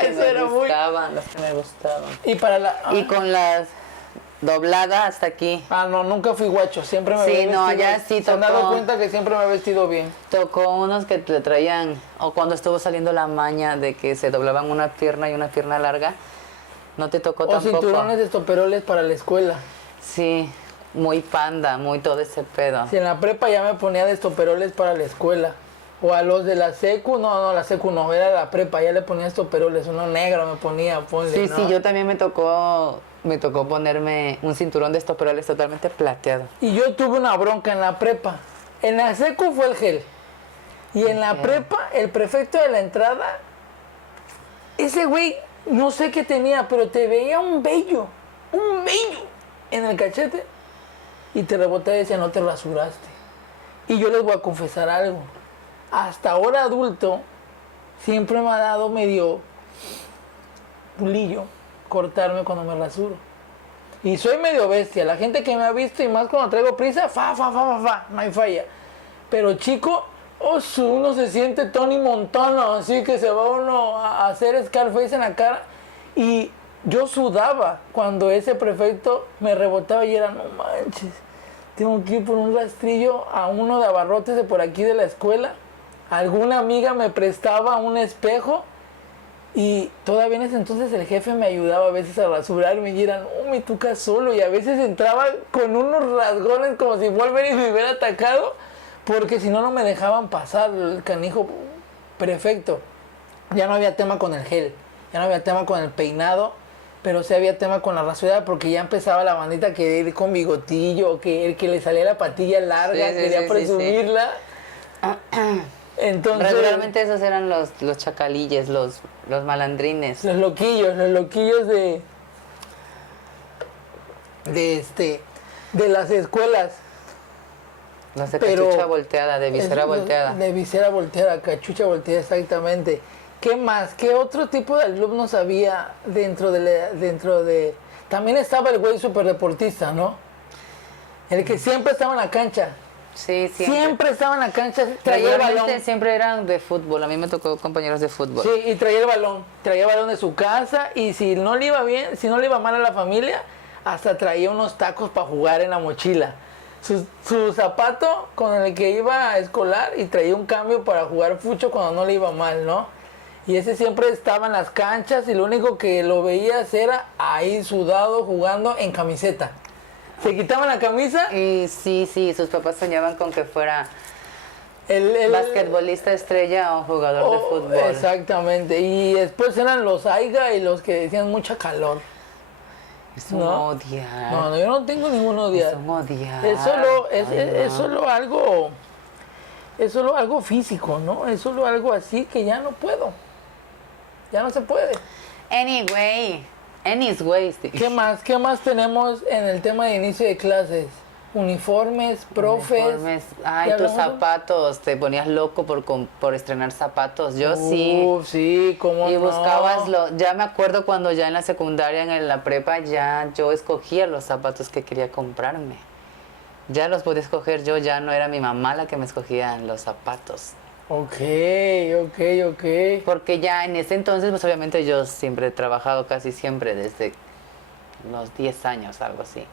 Eso era muy... Los que me gustaban. Y para la... Y con las dobladas hasta aquí. Ah, no, nunca fui guacho, siempre me Sí, había no, vestido. ya sí Se han dado tocó. cuenta que siempre me he vestido bien. Tocó unos que te traían, o cuando estuvo saliendo la maña de que se doblaban una pierna y una pierna larga, no te tocó O tampoco. cinturones de estoperoles para la escuela. Sí, muy panda, muy todo ese pedo. Si en la prepa ya me ponía de estoperoles para la escuela. O a los de la secu, no, la secu no, era la prepa, ya le ponía estoperoles, uno negro me ponía, ponle, Sí, ¿no? sí, yo también me tocó ponerme un cinturón de estoperoles totalmente plateado. Y yo tuve una bronca en la prepa. En la secu fue el gel. Y en la Ok. prepa, el prefecto de la entrada, ese güey, no sé qué tenía, pero te veía un vello en el cachete. Y te rebotaba y decía, no te rasuraste. Y yo les voy a confesar algo. Hasta ahora adulto, siempre me ha dado medio pulillo cortarme cuando me rasuro. Y soy medio bestia. La gente que me ha visto, y más cuando traigo prisa, no hay falla. Pero chico, uno se siente Tony Montana, así que se va uno a hacer Scarface en la cara. Y yo sudaba cuando ese prefecto me rebotaba y era, no manches, tengo que ir por un rastrillo a uno de abarrotes de por aquí de la escuela. Alguna amiga me prestaba un espejo y todavía en ese entonces el jefe me ayudaba a veces a rasurarme y era, no, me toca solo. Y a veces entraba con unos rasgones como si Wolverine me hubiera atacado, porque si no, no me dejaban pasar el canijo prefecto. Ya no había tema con el gel, ya no había tema con el peinado, pero sí había tema con la rasurada, porque ya empezaba la bandita a querer ir con bigotillo, que le salía la patilla larga, Sí, sí, quería sí, sí, presumirla. Entonces, Regularmente esos eran los chacalilles, los malandrines. los loquillos de las escuelas. Los de Pero- cachucha volteada, de visera volteada. De visera volteada, cachucha volteada, exactamente. ¿Qué más? ¿Qué otro tipo de alumnos había dentro de... También estaba el güey super deportista, ¿no? El que siempre estaba en la cancha. Sí, Siempre estaba en la cancha, traía el balón. Regularmente siempre eran de fútbol. A mí me tocó compañeros de fútbol. Sí, y traía el balón de su casa, y si no le iba bien, si no le iba mal a la familia, hasta traía unos tacos para jugar en la mochila. Su zapato con el que iba a escolar, y traía un cambio para jugar fucho cuando no le iba mal, ¿no? Y ese siempre estaba en las canchas y lo único que lo veías era ahí sudado jugando en camiseta. Se quitaban la camisa. Y sí, sus papás soñaban con que fuera Basquetbolista estrella o jugador de fútbol. Exactamente. Y después eran los AIGA y los que decían mucha calor. Es un ¿no? odiar. No, yo no tengo ningún odiar. Es un odiar. Es solo algo. Es solo algo físico, ¿no? Es solo algo así que ya no puedo. Ya no se puede. Anyways. ¿Qué más tenemos en el tema de inicio de clases? Uniformes, profes. Uniformes. Ay, tus zapatos. Te ponías loco por estrenar zapatos. Yo sí. Sí, cómo Y no. buscabas ya me acuerdo cuando ya en la secundaria, en la prepa, ya yo escogía los zapatos que quería comprarme. Ya los podía escoger yo, ya no era mi mamá la que me escogía los zapatos. Ok. Porque ya en ese entonces, pues obviamente yo siempre he trabajado casi siempre desde unos 10 años, algo así.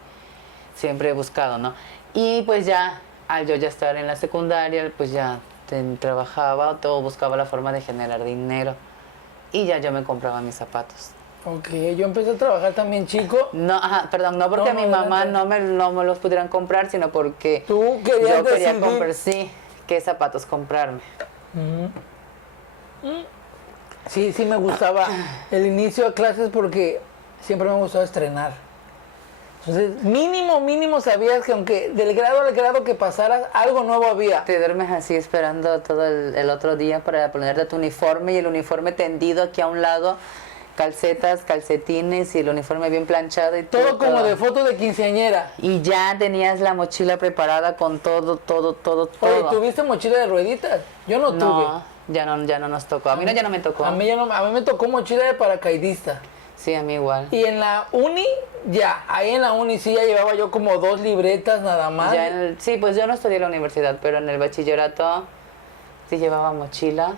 Siempre he buscado, ¿no? Y pues ya, al yo ya estar en la secundaria, pues ya trabajaba, todo buscaba la forma de generar dinero. Y ya yo me compraba mis zapatos. Ok, yo empecé a trabajar también chico. No, perdón, no porque a mi mamá no me los pudieran comprar, sino porque tú querías yo quería decidir. comprar, sí, qué zapatos comprarme. Sí, me gustaba el inicio de clases porque siempre me gustaba estrenar. Entonces, mínimo sabías que aunque del grado al grado que pasaras, algo nuevo había. Te duermes así esperando todo el otro día para ponerte tu uniforme y el uniforme tendido aquí a un lado, calcetas, calcetines y el uniforme bien planchado y todo como de foto de quinceañera. Y ya tenías la mochila preparada con todo. Oye, ¿tuviste mochila de rueditas? Yo no tuve. No, ya no nos tocó. A mí ya no me tocó. A mí me tocó mochila de paracaidista. Sí, a mí igual. Y en la uni, ahí en la uni sí ya llevaba yo como 2 libretas nada más. Sí, pues yo no estudié en la universidad, pero en el bachillerato sí llevaba mochila.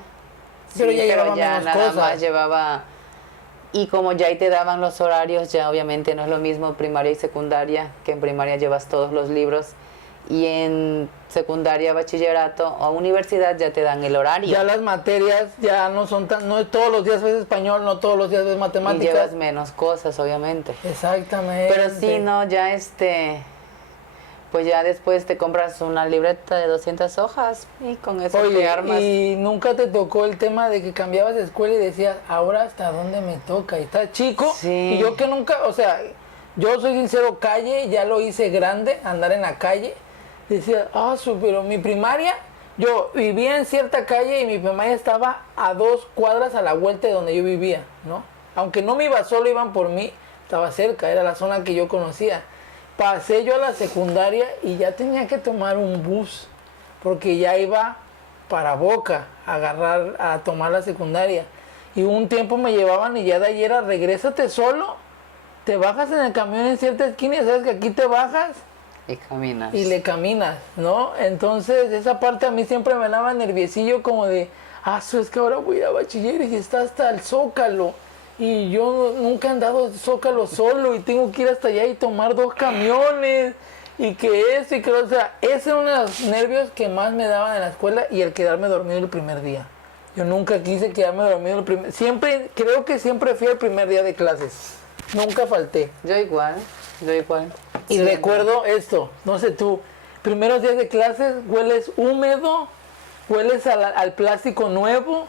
Pero sí, ya llevaba ya menos nada cosas. más llevaba. Y como ya ahí te daban los horarios, ya obviamente no es lo mismo primaria y secundaria, que en primaria llevas todos los libros y en secundaria, bachillerato o universidad ya te dan el horario. Ya las materias ya no son no todos los días ves español, no todos los días ves Y matemáticas. llevas menos cosas, obviamente. Exactamente. Pero sí, no, ya pues ya después te compras una libreta de 200 hojas y con eso Oye, te armas. ¿y nunca te tocó el tema de que cambiabas de escuela y decías, ahora hasta dónde me toca? Y estás chico. Sí. Y yo que nunca, o sea, yo soy sincero, calle, ya lo hice grande, andar en la calle. Decía, pero mi primaria, yo vivía en cierta calle y mi primaria estaba a 2 cuadras a la vuelta de donde yo vivía, ¿no? Aunque no me iba solo, iban por mí, estaba cerca, era la zona que yo conocía. Pasé yo a la secundaria y ya tenía que tomar un bus, porque ya iba para Boca a tomar la secundaria. Y un tiempo me llevaban y ya de ahí era, regrésate solo, te bajas en el camión en cierta esquina y sabes que aquí te bajas. Y caminas. Y le caminas, ¿no? Entonces esa parte a mí siempre me daba nerviosillo como de, es que ahora voy a ir a bachiller y está hasta el Zócalo. Y yo nunca he andado al Zócalo solo y tengo que ir hasta allá y tomar 2 camiones. Y que eso y que o sea, ese era uno de los nervios que más me daban en la escuela y el quedarme dormido el primer día. Yo nunca quise quedarme dormido el primer día. Creo que siempre fui el primer día de clases. Nunca falté. Yo igual. Y Sí, recuerdo esto, no sé tú, primeros días de clases, hueles húmedo, hueles al plástico nuevo,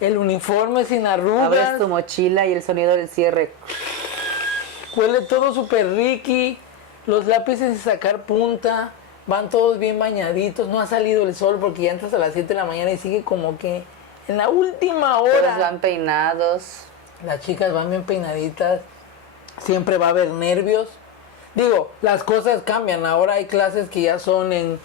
el uniforme sin arrugas. Abres tu mochila y el sonido del cierre. Huele todo súper riqui, los lápices de sacar punta, van todos bien bañaditos, no ha salido el sol porque ya entras a las 7 de la mañana y sigue como que en la última Todos hora. van peinados. Las chicas van bien peinaditas, siempre va a haber nervios. Digo, las cosas cambian, ahora hay clases que ya son en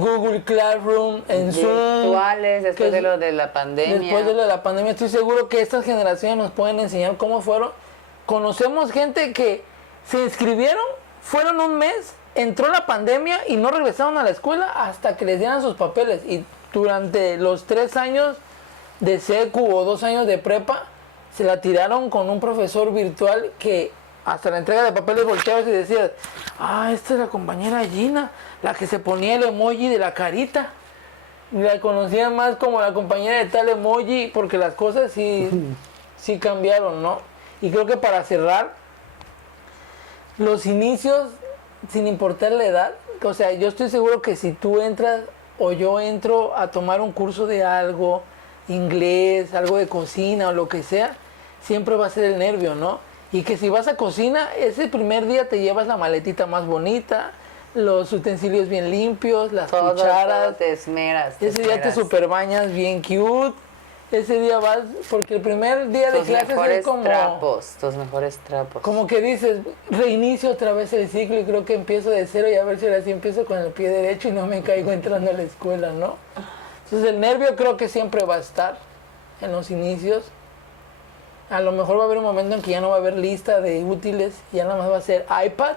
Google Classroom, en Zoom. Virtuales, después de lo de la pandemia. Después de lo de la pandemia, estoy seguro que estas generaciones nos pueden enseñar cómo fueron. Conocemos gente que se inscribieron, fueron un mes, entró la pandemia y no regresaron a la escuela hasta que les dieran sus papeles. Y durante los 3 años de secu o 2 años de prepa, se la tiraron con un profesor virtual que hasta la entrega de papeles volteabas y decías, esta es la compañera Gina, la que se ponía el emoji de la carita. Y la conocían más como la compañera de tal emoji, porque las cosas sí cambiaron, ¿no? Y creo que para cerrar, los inicios, sin importar la edad, o sea, yo estoy seguro que si tú entras o yo entro a tomar un curso de algo, inglés, algo de cocina o lo que sea, siempre va a ser el nervio, ¿no? Y que si vas a cocina, ese primer día te llevas la maletita más bonita, los utensilios bien limpios, las cucharas. Todo te esmeras. Ese día te super bañas bien cute. Ese día vas, porque el primer día de clases es como... tus mejores trapos. Como que dices, reinicio otra vez el ciclo y creo que empiezo de cero y a ver si ahora sí empiezo con el pie derecho y no me caigo entrando a la escuela, ¿no? Entonces el nervio creo que siempre va a estar en los inicios. A lo mejor va a haber un momento en que ya no va a haber lista de útiles, ya nada más va a ser iPad,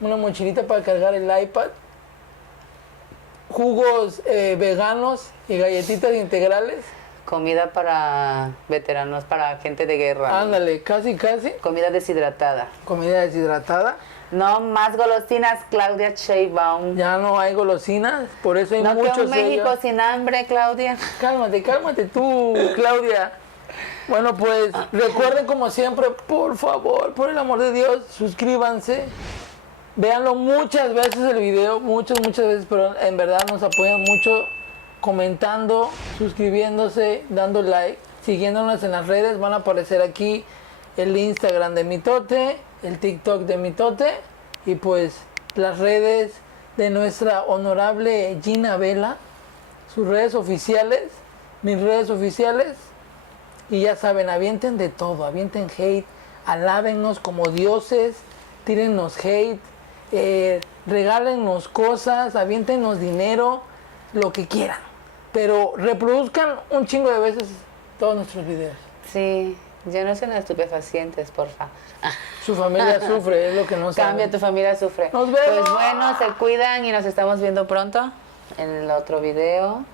una mochilita para cargar el iPad, jugos veganos y galletitas integrales. Comida para veteranos, para gente de guerra. Ándale, casi. Comida deshidratada. Comida deshidratada. No más golosinas, Claudia Sheinbaum. Ya no hay golosinas, por eso hay No que muchos un México sellos. sin hambre, Claudia. Cálmate tú, Claudia. Bueno, pues recuerden como siempre, por favor, por el amor de Dios, suscríbanse. Véanlo muchas veces el video, muchas veces, pero en verdad nos apoyan mucho comentando, suscribiéndose, dando like, siguiéndonos en las redes. Van a aparecer aquí el Instagram de Mitote, el TikTok de Mitote y pues las redes de nuestra honorable Gina Vela, sus redes oficiales, mis redes oficiales. Y ya saben, avienten de todo, avienten hate, alábennos como dioses, tírennos hate, regálennos cosas, aviéntenos dinero, lo que quieran. Pero reproduzcan un chingo de veces todos nuestros videos. Sí, ya no sean estupefacientes, porfa. Su familia sufre, es lo que no saben. Cambia, tu familia sufre. ¡Nos vemos! Pues bueno, se cuidan y nos estamos viendo pronto en el otro video.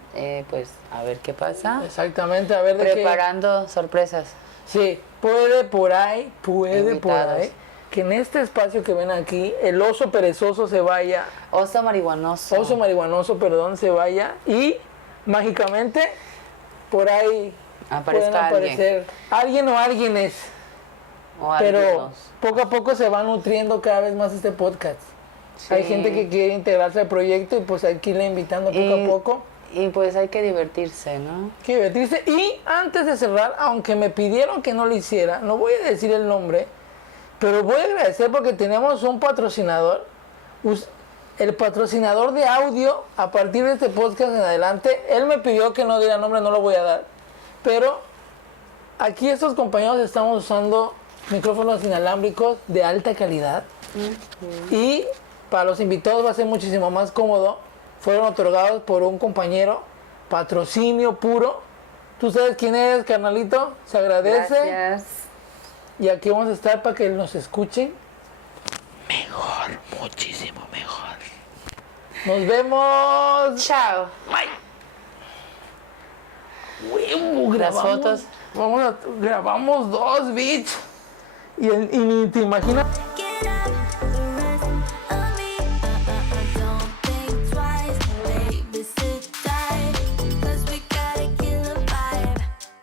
Pues a ver qué pasa. Exactamente, a ver de Preparando sorpresas. Sí, puede por ahí, Invitados. que en este espacio que ven aquí, el oso perezoso se vaya. Oso marihuanoso. Oso marihuanoso, perdón, se vaya y mágicamente por ahí pueden Aparezca aparecer alguien o alguienes. O Pero algunos. poco a poco se va nutriendo cada vez más este podcast. Sí. Hay gente que quiere integrarse al proyecto y pues hay que irle invitando poco a poco. Y pues hay que divertirse, ¿no? Que divertirse. Y antes de cerrar, aunque me pidieron que no lo hiciera, no voy a decir el nombre, pero voy a agradecer porque tenemos un patrocinador. El patrocinador de audio, a partir de este podcast en adelante, él me pidió que no diera nombre, no lo voy a dar. Pero aquí estos compañeros estamos usando micrófonos inalámbricos de alta calidad. Y para los invitados va a ser muchísimo más cómodo. Fueron otorgados por un compañero, patrocinio puro. Tú sabes quién eres, carnalito, se agradece. Gracias. Y aquí vamos a estar para que nos escuchen mejor, muchísimo mejor. Nos vemos. Chao. Huevo, Las fotos. grabamos 2 bits. Y ni te imaginas.